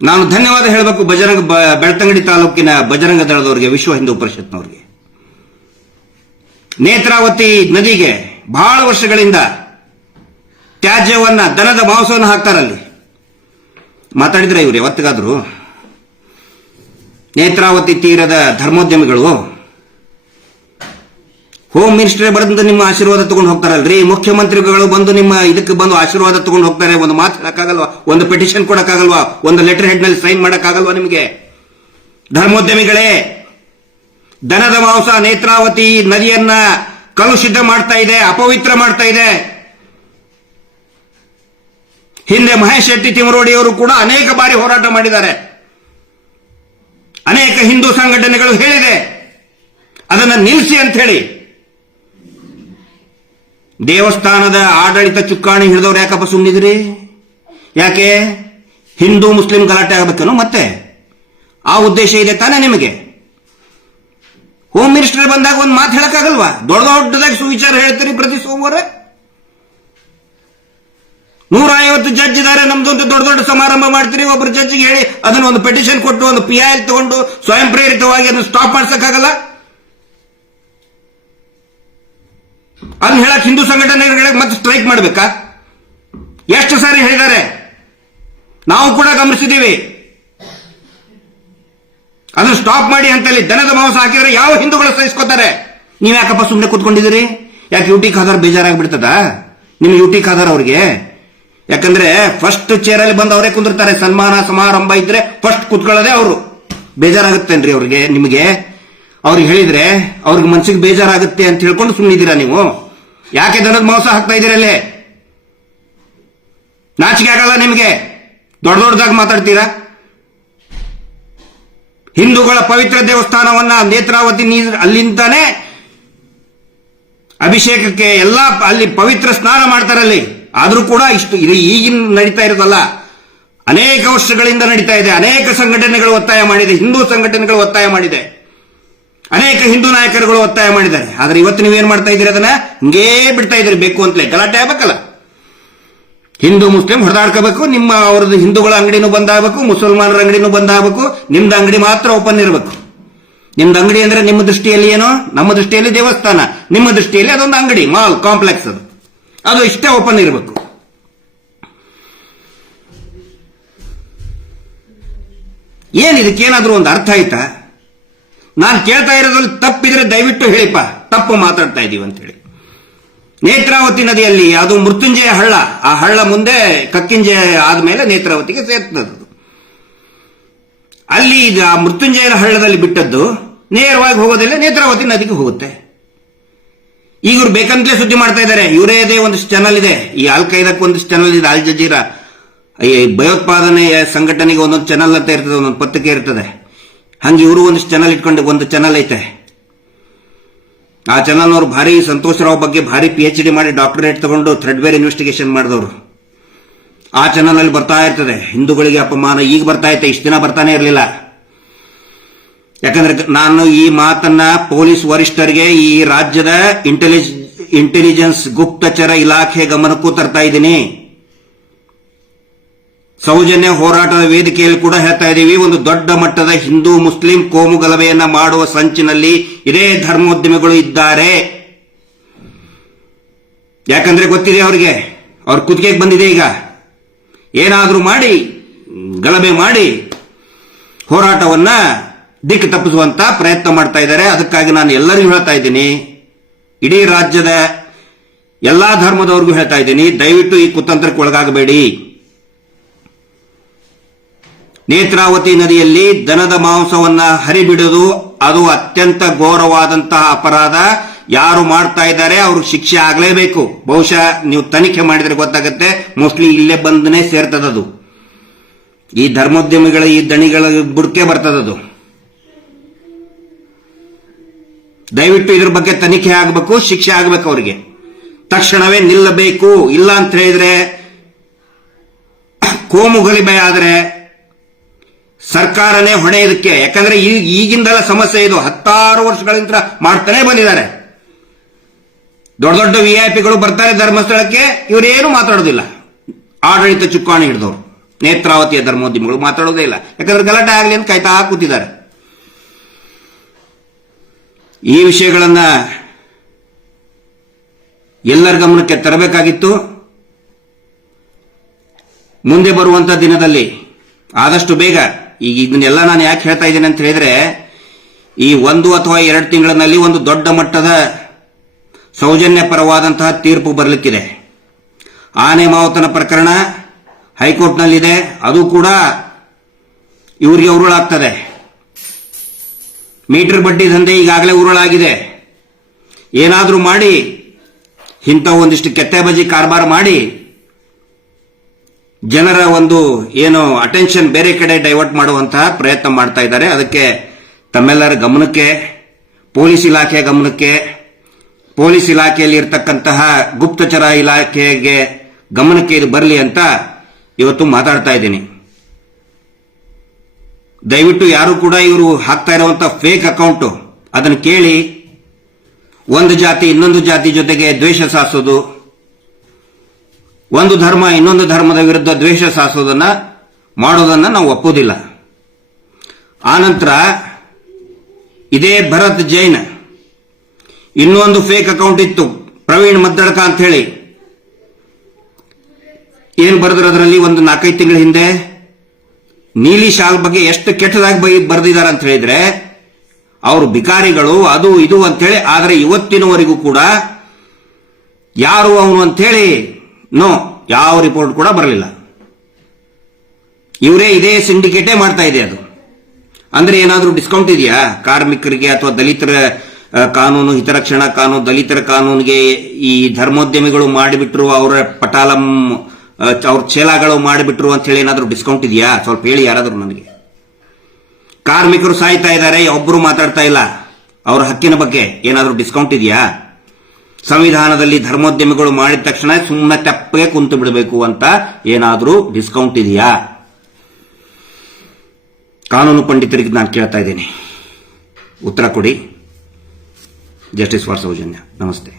ನಾನು ಧನ್ಯವಾದ ಹೇಳಬೇಕು ಬೆಳ್ತಂಗಡಿ ತಾಲೂಕಿನ ಬಜರಂಗ ದಳದವರಿಗೆ, ವಿಶ್ವ ಹಿಂದೂ ಪರಿಷತ್ನವರಿಗೆ. ನೇತ್ರಾವತಿ ನದಿಗೆ ಬಹಳ ವರ್ಷಗಳಿಂದ ತ್ಯಾಜ್ಯವನ್ನ, ದನದ ಮಾಂಸವನ್ನು ಹಾಕ್ತಾರಲ್ಲಿ. ಮಾತಾಡಿದ್ರೆ ಇವರು ಯಾವತ್ತಿಗಾದ್ರು? ನೇತ್ರಾವತಿ ತೀರದ ಧರ್ಮೋದ್ಯಮಿಗಳು ಹೋಮ್ ಮಿನಿಸ್ಟರ್ ಬಂದು ನಿಮ್ಮ ಆಶೀರ್ವಾದ ತಗೊಂಡು ಹೋಗ್ತಾರಲ್ರಿ, ಮುಖ್ಯಮಂತ್ರಿಗಳು ಬಂದು ನಿಮ್ಮ ಇದಕ್ಕೆ ಬಂದು ಆಶೀರ್ವಾದ ತಗೊಂಡು ಹೋಗ್ತಾರೆ. ಒಂದು ಮಾತು ಹೇಳಕ್ಕಾಗಲ್ವಾ? ಒಂದು ಪಿಟಿಷನ್ ಕೊಡಕ್ಕಾಗಲ್ವಾ? ಒಂದು ಲೆಟರ್ ಹೆಡ್ ನಲ್ಲಿ ಸೈನ್ ಮಾಡಕ್ಕಾಗಲ್ವಾ ನಿಮಗೆ? ಧರ್ಮೋದ್ಯಮಿಗಳೇ, ದನದ ಮಾಂಸ ನೇತ್ರಾವತಿ ನದಿಯನ್ನ ಕಲುಷಿತ ಮಾಡ್ತಾ ಇದೆ, ಅಪವಿತ್ರ ಮಾಡ್ತಾ ಇದೆ. ಹಿಂದೆ ಮಹೇಶ್ ಶೆಟ್ಟಿ ತಿಮರೋಡಿ ಅವರು ಕೂಡ ಅನೇಕ ಬಾರಿ ಹೋರಾಟ ಮಾಡಿದ್ದಾರೆ. ಅನೇಕ ಹಿಂದೂ ಸಂಘಟನೆಗಳು ಹೇಳಿದೆ ಅದನ್ನ ನಿಲ್ಲಿಸಿ ಅಂತ ಹೇಳಿ. ದೇವಸ್ಥಾನದ ಆಡಳಿತ ಚುಕ್ಕಾಣಿ ಹಿಡಿದವ್ರು ಯಾಕಪ್ಪ ಸುಮ್ಮನಿದ್ರಿ? ಯಾಕೆ? ಹಿಂದೂ ಮುಸ್ಲಿಂ ಗಲಾಟೆ ಆಗಬೇಕೇನೋ ಮತ್ತೆ? ಆ ಉದ್ದೇಶ ಇದೆ ತಾನೇ ನಿಮಗೆ? ಹೋಮ್ ಮಿನಿಸ್ಟರ್ ಬಂದಾಗ ಒಂದು ಮಾತು ಹೇಳಕ್ಕಾಗಲ್ವಾ? ದೊಡ್ಡದಾಗಿ ಸುವಿಚಾರ ಹೇಳ್ತೀರಿ ಪ್ರತಿ ಸೋಮವಾರ. 150 ಇವತ್ತು ಜಡ್ಜ್ ಇದ್ದಾರೆ, ನಮ್ದೊಂದು ದೊಡ್ಡ ದೊಡ್ಡ ಸಮಾರಂಭ ಮಾಡ್ತೀರಿ, ಒಬ್ಬರು ಜಡ್ಜಿಗೆ ಹೇಳಿ ಅದನ್ನ ಒಂದು ಪೆಟಿಷನ್ ಕೊಟ್ಟು ಒಂದು PIL ತಗೊಂಡು ಸ್ವಯಂ ಪ್ರೇರಿತವಾಗಿ ಅದನ್ನು ಸ್ಟಾಪ್ ಮಾಡ್ಸಕ್ಕಾಗಲ್ಲ. ಅದನ್ನ ಹೇಳಕ್ ಹಿಂದೂ ಸಂಘಟನೆಗಳಿಗೆ ಮತ್ತೆ ಸ್ಟ್ರೈಕ್ ಮಾಡ್ಬೇಕಾ? ಎಷ್ಟು ಸಾರಿ ಹೇಳಿದ್ದಾರೆ, ನಾವು ಕೂಡ ಗಮನಿಸಿದ್ದೀವಿ. ಅದನ್ನು ಸ್ಟಾಪ್ ಮಾಡಿ ಅಂತಲ್ಲಿ ದನದ ಮಾಂಸ ಹಾಕಿದ್ರೆ ಯಾವ ಹಿಂದೂಗಳು ಸಹಿಸ್ಕೋತಾರೆ? ನೀವ್ ಯಾಕಪ್ಪ ಸುಮ್ಮನೆ ಕೂತ್ಕೊಂಡಿದ್ದೀರಿ? ಯಾಕೆ UT ಖಾದರ್ ಬೇಜಾರಾಗ್ಬಿಡ್ತದ? ನಿಮ್ UT ಖಾದರ್ ಅವ್ರಿಗೆ? ಯಾಕಂದ್ರೆ ಫಸ್ಟ್ ಚೇರ್ ಅಲ್ಲಿ ಬಂದು ಅವರೇ ಕುಂದಿರ್ತಾರೆ. ಸನ್ಮಾನ ಸಮಾರಂಭ ಇದ್ರೆ ಫಸ್ಟ್ ಕೂತ್ಕೊಳ್ಳೋದೇ ಅವರು. ಬೇಜಾರಾಗುತ್ತೇನ್ರಿ ಅವ್ರಿಗೆ? ನಿಮಗೆ ಅವ್ರಿಗೆ ಹೇಳಿದ್ರೆ ಅವ್ರಿಗೆ ಮನ್ಸಿಗೆ ಬೇಜಾರಾಗುತ್ತೆ ಅಂತ ಹೇಳ್ಕೊಂಡು ಸುಮ್ಮನಿದ್ದೀರಾ ನೀವು? ಯಾಕೆ ದನದ ಮಾಂಸ ಹಾಕ್ತಾ ಇದ್ದೀರ ಅಲ್ಲಿ? ನಾಚಿಕೆ ಆಗಲ್ಲ ನಿಮಗೆ? ದೊಡ್ಡ ದೊಡ್ಡದಾಗಿ ಮಾತಾಡ್ತೀರಾ. ಹಿಂದೂಗಳ ಪವಿತ್ರ ದೇವಸ್ಥಾನವನ್ನ ನೇತ್ರಾವತಿ ನೀರು ಅಲ್ಲಿಂದಾನೆ ಅಭಿಷೇಕಕ್ಕೆ ಎಲ್ಲ ಅಲ್ಲಿ ಪವಿತ್ರ ಸ್ನಾನ ಮಾಡ್ತಾರಲ್ಲಿ. ಆದ್ರೂ ಕೂಡ ಇಷ್ಟು ಇದು ಈಗಿನ ನಡೀತಾ ಇರೋದಲ್ಲ, ಅನೇಕ ವರ್ಷಗಳಿಂದ ನಡೀತಾ ಇದೆ. ಅನೇಕ ಸಂಘಟನೆಗಳು ಒತ್ತಾಯ ಮಾಡಿದೆ, ಹಿಂದೂ ಸಂಘಟನೆಗಳು ಒತ್ತಾಯ ಮಾಡಿದೆ, ಅನೇಕ ಹಿಂದೂ ನಾಯಕರುಗಳು ಒತ್ತಾಯ ಮಾಡಿದ್ದಾರೆ. ಆದ್ರೆ ಇವತ್ತು ನೀವೇನ್ ಮಾಡ್ತಾ ಇದ್ದೀರಿ? ಅದನ್ನ ಹಿಂಗೇ ಬಿಡ್ತಾ ಇದ್ದೀರಿ. ಬೇಕು ಅಂತಲೇ ಗಲಾಟೆ ಆಗ್ಬೇಕಲ್ಲ. ಹಿಂದೂ ಮುಸ್ಲಿಂ ಹೊಡೆದಾಡ್ಕೋಬೇಕು, ನಿಮ್ಮ ಅವ್ರದ್ದು ಹಿಂದೂಗಳ ಅಂಗಡಿನೂ ಬಂದಾಗಬೇಕು, ಮುಸಲ್ಮಾನರ ಅಂಗಡಿನೂ ಬಂದಾಗಬೇಕು, ನಿಮ್ದು ಅಂಗಡಿ ಮಾತ್ರ ಓಪನ್ ಇರಬೇಕು. ನಿಮ್ದು ಅಂಗಡಿ ಅಂದ್ರೆ ನಿಮ್ಮ ದೃಷ್ಟಿಯಲ್ಲಿ ಏನೋ, ನಮ್ಮ ದೃಷ್ಟಿಯಲ್ಲಿ ದೇವಸ್ಥಾನ, ನಿಮ್ಮ ದೃಷ್ಟಿಯಲ್ಲಿ ಅದೊಂದು ಅಂಗಡಿ, ಮಾಲ್ ಕಾಂಪ್ಲೆಕ್ಸ್, ಅದು ಇಷ್ಟೇ ಓಪನ್ ಇರಬೇಕು. ಏನ್ ಇದಕ್ಕೇನಾದ್ರೂ ಒಂದು ಅರ್ಥ ಆಯ್ತಾ? ನಾನು ಕೇಳ್ತಾ ಇರೋದ್ರಲ್ಲಿ ತಪ್ಪಿದ್ರೆ ದಯವಿಟ್ಟು ಹೇಳಿಪ್ಪ, ತಪ್ಪು ಮಾತಾಡ್ತಾ ಇದೀವಿ ಅಂತ ಹೇಳಿ. ನೇತ್ರಾವತಿ ನದಿಯಲ್ಲಿ ಅದು ಮೃತ್ಯುಂಜಯ ಹಳ್ಳ, ಆ ಹಳ್ಳ ಮುಂದೆ ಕಕ್ಕಿಂಜಯ ಆದ್ಮೇಲೆ ನೇತ್ರಾವತಿಗೆ ಸೇರ್ತದೆ. ಅಲ್ಲಿ ಆ ಮೃತ್ಯುಂಜಯನ ಹಳ್ಳದಲ್ಲಿ ಬಿಟ್ಟದ್ದು ನೇರವಾಗಿ ಹೋಗೋದಿಲ್ಲ, ನೇತ್ರಾವತಿ ನದಿಗೆ ಹೋಗುತ್ತೆ. ಈಗ ಇವ್ರು ಬೇಕಂತಲೇ ಸುದ್ದಿ ಮಾಡ್ತಾ ಇದ್ದಾರೆ. ಇವರೇದೇ ಒಂದಿಷ್ಟು ಚಾನಲ್ ಇದೆ, ಈ ಅಲ್ ಖೈದಾಕ್ಕೆ ಒಂದಿಷ್ಟು ಚಾನಲ್ ಇದೆ, ಅಲ್ ಜಜೀರಾ, ಈ ಭಯೋತ್ಪಾದನೆಯ ಸಂಘಟನೆಗೆ ಒಂದೊಂದು ಚಾನಲ್ ಅಂತ ಇರ್ತದೆ, ಒಂದೊಂದು ಪತ್ರಿಕೆ ಇರ್ತದೆ. ಹಂಗೆ ಇವರು ಒಂದಿಷ್ಟು ಚಾನಲ್ ಇಟ್ಕೊಂಡು ಒಂದು ಚಾನಲ್ ಐತೆ. ಆ ಚಾನಲ್ನವ್ರು ಭಾರಿ ಸಂತೋಷ್ ರಾವ್ ಬಗ್ಗೆ ಭಾರಿ PhD ಮಾಡಿ ಡಾಕ್ಟರೇಟ್ ತಗೊಂಡು ಥ್ರೆಡ್ವೇರ್ ಇನ್ವೆಸ್ಟಿಗೇಷನ್ ಮಾಡಿದವರು. ಆ ಚಾನಲ್ ಅಲ್ಲಿ ಬರ್ತಾ ಇರ್ತದೆ ಹಿಂದೂಗಳಿಗೆ ಅಪಮಾನ. ಈಗ ಬರ್ತಾ ಇತ್ತೆ, ಇಷ್ಟು ದಿನ ಬರ್ತಾನೆ ಇರಲಿಲ್ಲ. ಯಾಕಂದ್ರೆ ನಾನು ಈ ಮಾತನ್ನ ಪೊಲೀಸ್ ವರಿಷ್ಠರಿಗೆ, ಈ ರಾಜ್ಯದ ಇಂಟೆಲಿಜೆನ್ಸ್ ಗುಪ್ತಚರ ಇಲಾಖೆ ಗಮನಕ್ಕೂ ತರ್ತಾ ಇದ್ದೀನಿ. ಸೌಜನ್ಯ ಹೋರಾಟದ ವೇದಿಕೆಯಲ್ಲಿ ಕೂಡ ಹೇಳ್ತಾ ಇದ್ದೀವಿ. ಒಂದು ದೊಡ್ಡ ಮಟ್ಟದ ಹಿಂದೂ ಮುಸ್ಲಿಂ ಕೋಮು ಗಲಭೆಯನ್ನ ಮಾಡುವ ಸಂಚಿನಲ್ಲಿ ಇದೇ ಧರ್ಮೋದ್ಯಮಿಗಳು ಇದ್ದಾರೆ. ಯಾಕಂದ್ರೆ ಗೊತ್ತಿದೆ ಅವರಿಗೆ, ಅವ್ರ ಕುತ್ತಿಗೆಗೆ ಬಂದಿದೆ. ಈಗ ಏನಾದ್ರೂ ಮಾಡಿ ಗಲಭೆ ಮಾಡಿ ಹೋರಾಟವನ್ನ ದಿಕ್ಕು ತಪ್ಪಿಸುವಂತ ಪ್ರಯತ್ನ ಮಾಡ್ತಾ ಇದ್ದಾರೆ. ಅದಕ್ಕಾಗಿ ನಾನು ಎಲ್ಲರಿಗೂ ಹೇಳ್ತಾ ಇದ್ದೀನಿ, ಇಡೀ ರಾಜ್ಯದ ಎಲ್ಲಾ ಧರ್ಮದವ್ರಿಗೂ ಹೇಳ್ತಾ ಇದ್ದೀನಿ, ದಯವಿಟ್ಟು ಈ ಕುತಂತ್ರಕ್ಕೆ ಒಳಗಾಗಬೇಡಿ. ನೇತ್ರಾವತಿ ನದಿಯಲ್ಲಿ ದನದ ಮಾಂಸವನ್ನ ಹರಿಬಿಡುವುದು ಅದು ಅತ್ಯಂತ ಘೋರವಾದಂತಹ ಅಪರಾಧ. ಯಾರು ಮಾಡ್ತಾ ಇದ್ದಾರೆ ಅವ್ರಿಗೆ ಶಿಕ್ಷೆ ಆಗಲೇಬೇಕು. ಬಹುಶಃ ನೀವು ತನಿಖೆ ಮಾಡಿದ್ರೆ ಗೊತ್ತಾಗುತ್ತೆ, ಮೋಸ್ಟ್ಲಿ ಇಲ್ಲೇ ಬಂದನೇ ಸೇರ್ತದದು. ಈ ಧರ್ಮೋದ್ಯಮಿಗಳ ಈ ದಣಿಗಳ ಬುಡಕೆ ಬರ್ತದದು. ದಯವಿಟ್ಟು ಇದ್ರ ಬಗ್ಗೆ ತನಿಖೆ ಆಗಬೇಕು, ಶಿಕ್ಷೆ ಆಗಬೇಕು, ಅವರಿಗೆ ತಕ್ಷಣವೇ ನಿಲ್ಲಬೇಕು. ಇಲ್ಲ ಅಂತ ಹೇಳಿದ್ರೆ ಕೋಮು ಗಲಭೆ ಆದರೆ ಸರ್ಕಾರನೇ ಹೊಣೆ ಇದಕ್ಕೆ. ಯಾಕಂದ್ರೆ ಈಗಿಂದಲ ಸಮಸ್ಯೆ ಇದು, 10 ವರ್ಷಗಳಿಂದ ಮಾಡ್ತಾನೆ ಬಂದಿದ್ದಾರೆ. ದೊಡ್ಡ ದೊಡ್ಡ ವಿಐಪಿಗಳು ಬರ್ತಾರೆ ಧರ್ಮಸ್ಥಳಕ್ಕೆ, ಇವರೇನು ಮಾತಾಡೋದಿಲ್ಲ. ಆಡಳಿತ ಚುಕ್ಕಾಣಿ ಹಿಡಿದವರು ನೇತ್ರಾವತಿಯ ಧರ್ಮೋದ್ಯಮಿಗಳು ಮಾತಾಡೋದೇ ಇಲ್ಲ. ಯಾಕಂದ್ರೆ ಗಲಾಟೆ ಆಗಲಿ ಅಂತ ಕಾಯ್ತಾ ಕೂತಿದ್ದಾರೆ. ಈ ವಿಷಯಗಳನ್ನ ಎಲ್ಲರ ಗಮನಕ್ಕೆ ತರಬೇಕಾಗಿತ್ತು. ಮುಂದೆ ಬರುವಂತ ದಿನದಲ್ಲಿ ಆದಷ್ಟು ಬೇಗ, ಈಗ ಇದನ್ನೆಲ್ಲ ನಾನು ಯಾಕೆ ಹೇಳ್ತಾ ಇದ್ದೇನೆ ಅಂತ ಹೇಳಿದ್ರೆ, ಈ 1 ಅಥವಾ 2 ತಿಂಗಳಿನಲ್ಲಿ ಒಂದು ದೊಡ್ಡ ಮಟ್ಟದ ಸೌಜನ್ಯ ಪರವಾದಂತಹ ತೀರ್ಪು ಬರಲಿಕ್ಕಿದೆ. ಆನೆ ಮಾವುತನ ಪ್ರಕರಣ ಹೈಕೋರ್ಟ್ನಲ್ಲಿದೆ, ಅದು ಕೂಡ ಇವರಿಗೆ ಉರುಳಾಗ್ತದೆ. ಮೀಟರ್ ಬಡ್ಡಿ ದಂಧೆ ಈಗಾಗಲೇ ಉರುಳಾಗಿದೆ. ಏನಾದ್ರೂ ಮಾಡಿ ಇಂಥ ಒಂದಿಷ್ಟು ಕೆತ್ತೆ ಬಜಿ ಕಾರ್ಬಾರ ಮಾಡಿ ಜನರ ಒಂದು ಏನು ಅಟೆನ್ಷನ್ ಬೇರೆ ಕಡೆ ಡೈವರ್ಟ್ ಮಾಡುವಂತಹ ಪ್ರಯತ್ನ ಮಾಡ್ತಾ ಇದ್ದಾರೆ. ಅದಕ್ಕೆ ತಮ್ಮೆಲ್ಲರ ಗಮನಕ್ಕೆ, ಪೊಲೀಸ್ ಇಲಾಖೆಯ ಗಮನಕ್ಕೆ, ಪೊಲೀಸ್ ಇಲಾಖೆಯಲ್ಲಿ ಇರತಕ್ಕಂತಹ ಗುಪ್ತಚರ ಇಲಾಖೆಗೆ ಗಮನಕ್ಕೆ ಇದು ಬರಲಿ ಅಂತ ಇವತ್ತು ಮಾತಾಡ್ತಾ ಇದ್ದೀನಿ. ದಯವಿಟ್ಟು ಯಾರು ಕೂಡ ಇವರು ಹಾಕ್ತಾ ಇರುವಂತಹ ಫೇಕ್ ಅಕೌಂಟ್ ಅದನ್ನು ಕೇಳಿ ಒಂದು ಜಾತಿ ಇನ್ನೊಂದು ಜಾತಿ ಜೊತೆಗೆ ದ್ವೇಷ ಸಾಧಿಸೋದು, ಒಂದು ಧರ್ಮ ಇನ್ನೊಂದು ಧರ್ಮದ ವಿರುದ್ಧ ದ್ವೇಷ ಸಾಸೋದನ್ನ ಮಾಡೋದನ್ನ ನಾವು ಒಪ್ಪೋದಿಲ್ಲ. ಆನಂತರ ಇದೇ ಭರತ್ ಜೈನ್ ಇನ್ನೊಂದು ಫೇಕ್ ಅಕೌಂಟ್ ಇತ್ತು, ಪ್ರವೀಣ್ ಮದ್ದಡ್ಕ ಅಂತ ಹೇಳಿ. ಏನ್ ಬರೆದ್ರು ಅದರಲ್ಲಿ ಒಂದು 4-5 ತಿಂಗಳ ಹಿಂದೆ ನೀಲಿ ಶಾಲ್ ಬಗ್ಗೆ ಎಷ್ಟು ಕೆಟ್ಟದಾಗಿ ಬರೆದಿದ್ದಾರೆ ಅಂತ ಹೇಳಿದ್ರೆ, ಅವರು ಬಿಕಾರಿಗಳು ಅದು ಇದು ಅಂತ ಹೇಳಿ. ಆದರೆ ಇವತ್ತಿನವರೆಗೂ ಕೂಡ ಯಾರು ಅವನು ಅಂತ ಹೇಳಿ ಯಾವ ರಿಪೋರ್ಟ್ ಕೂಡ ಬರಲಿಲ್ಲ. ಇವರೇ ಇದೇ ಸಿಂಡಿಕೇಟೇ ಮಾಡ್ತಾ ಇದೆ. ಅದು ಅಂದ್ರೆ ಏನಾದರೂ ಡಿಸ್ಕೌಂಟ್ ಇದೆಯಾ ಕಾರ್ಮಿಕರಿಗೆ ಅಥವಾ ದಲಿತರ ಕಾನೂನು, ಹಿತರಕ್ಷಣಾ ಕಾನೂನು, ದಲಿತರ ಕಾನೂನಿಗೆ ಈ ಧರ್ಮೋದ್ಯಮಿಗಳು ಮಾಡಿಬಿಟ್ರು, ಅವರ ಪಟಾಲಂ ಅವ್ರ ಚೇಲಾಗಳು ಮಾಡಿಬಿಟ್ರು ಅಂತ ಹೇಳಿ ಏನಾದರೂ ಡಿಸ್ಕೌಂಟ್ ಇದೆಯಾ? ಸ್ವಲ್ಪ ಹೇಳಿ ಯಾರಾದರೂ ನನಗೆ. ಕಾರ್ಮಿಕರು ಸಾಯ್ತಾ ಇದ್ದಾರೆ, ಒಬ್ಬರು ಮಾತಾಡ್ತಾ ಇಲ್ಲ ಅವರ ಹಕ್ಕಿನ ಬಗ್ಗೆ. ಏನಾದರೂ ಡಿಸ್ಕೌಂಟ್ ಇದೆಯಾ? ಸಂವಿಧಾನದಲ್ಲಿ ಧರ್ಮೋದ್ಯಮಿಗಳು ಮಾಡಿದ ತಕ್ಷಣ ಸುಮ್ಮನೆ ತೆಪ್ಪಗೆ ಕುಂತು ಬಿಡಬೇಕು ಅಂತ ಏನಾದರೂ ಡಿಸ್ಕೌಂಟ್ ಇದೆಯಾ? ಕಾನೂನು ಪಂಡಿತರಿಗೆ ನಾನು ಕೇಳ್ತಾ ಇದ್ದೀನಿ, ಉತ್ತರ ಕೊಡಿ. Justice for Soujanya. ನಮಸ್ತೆ.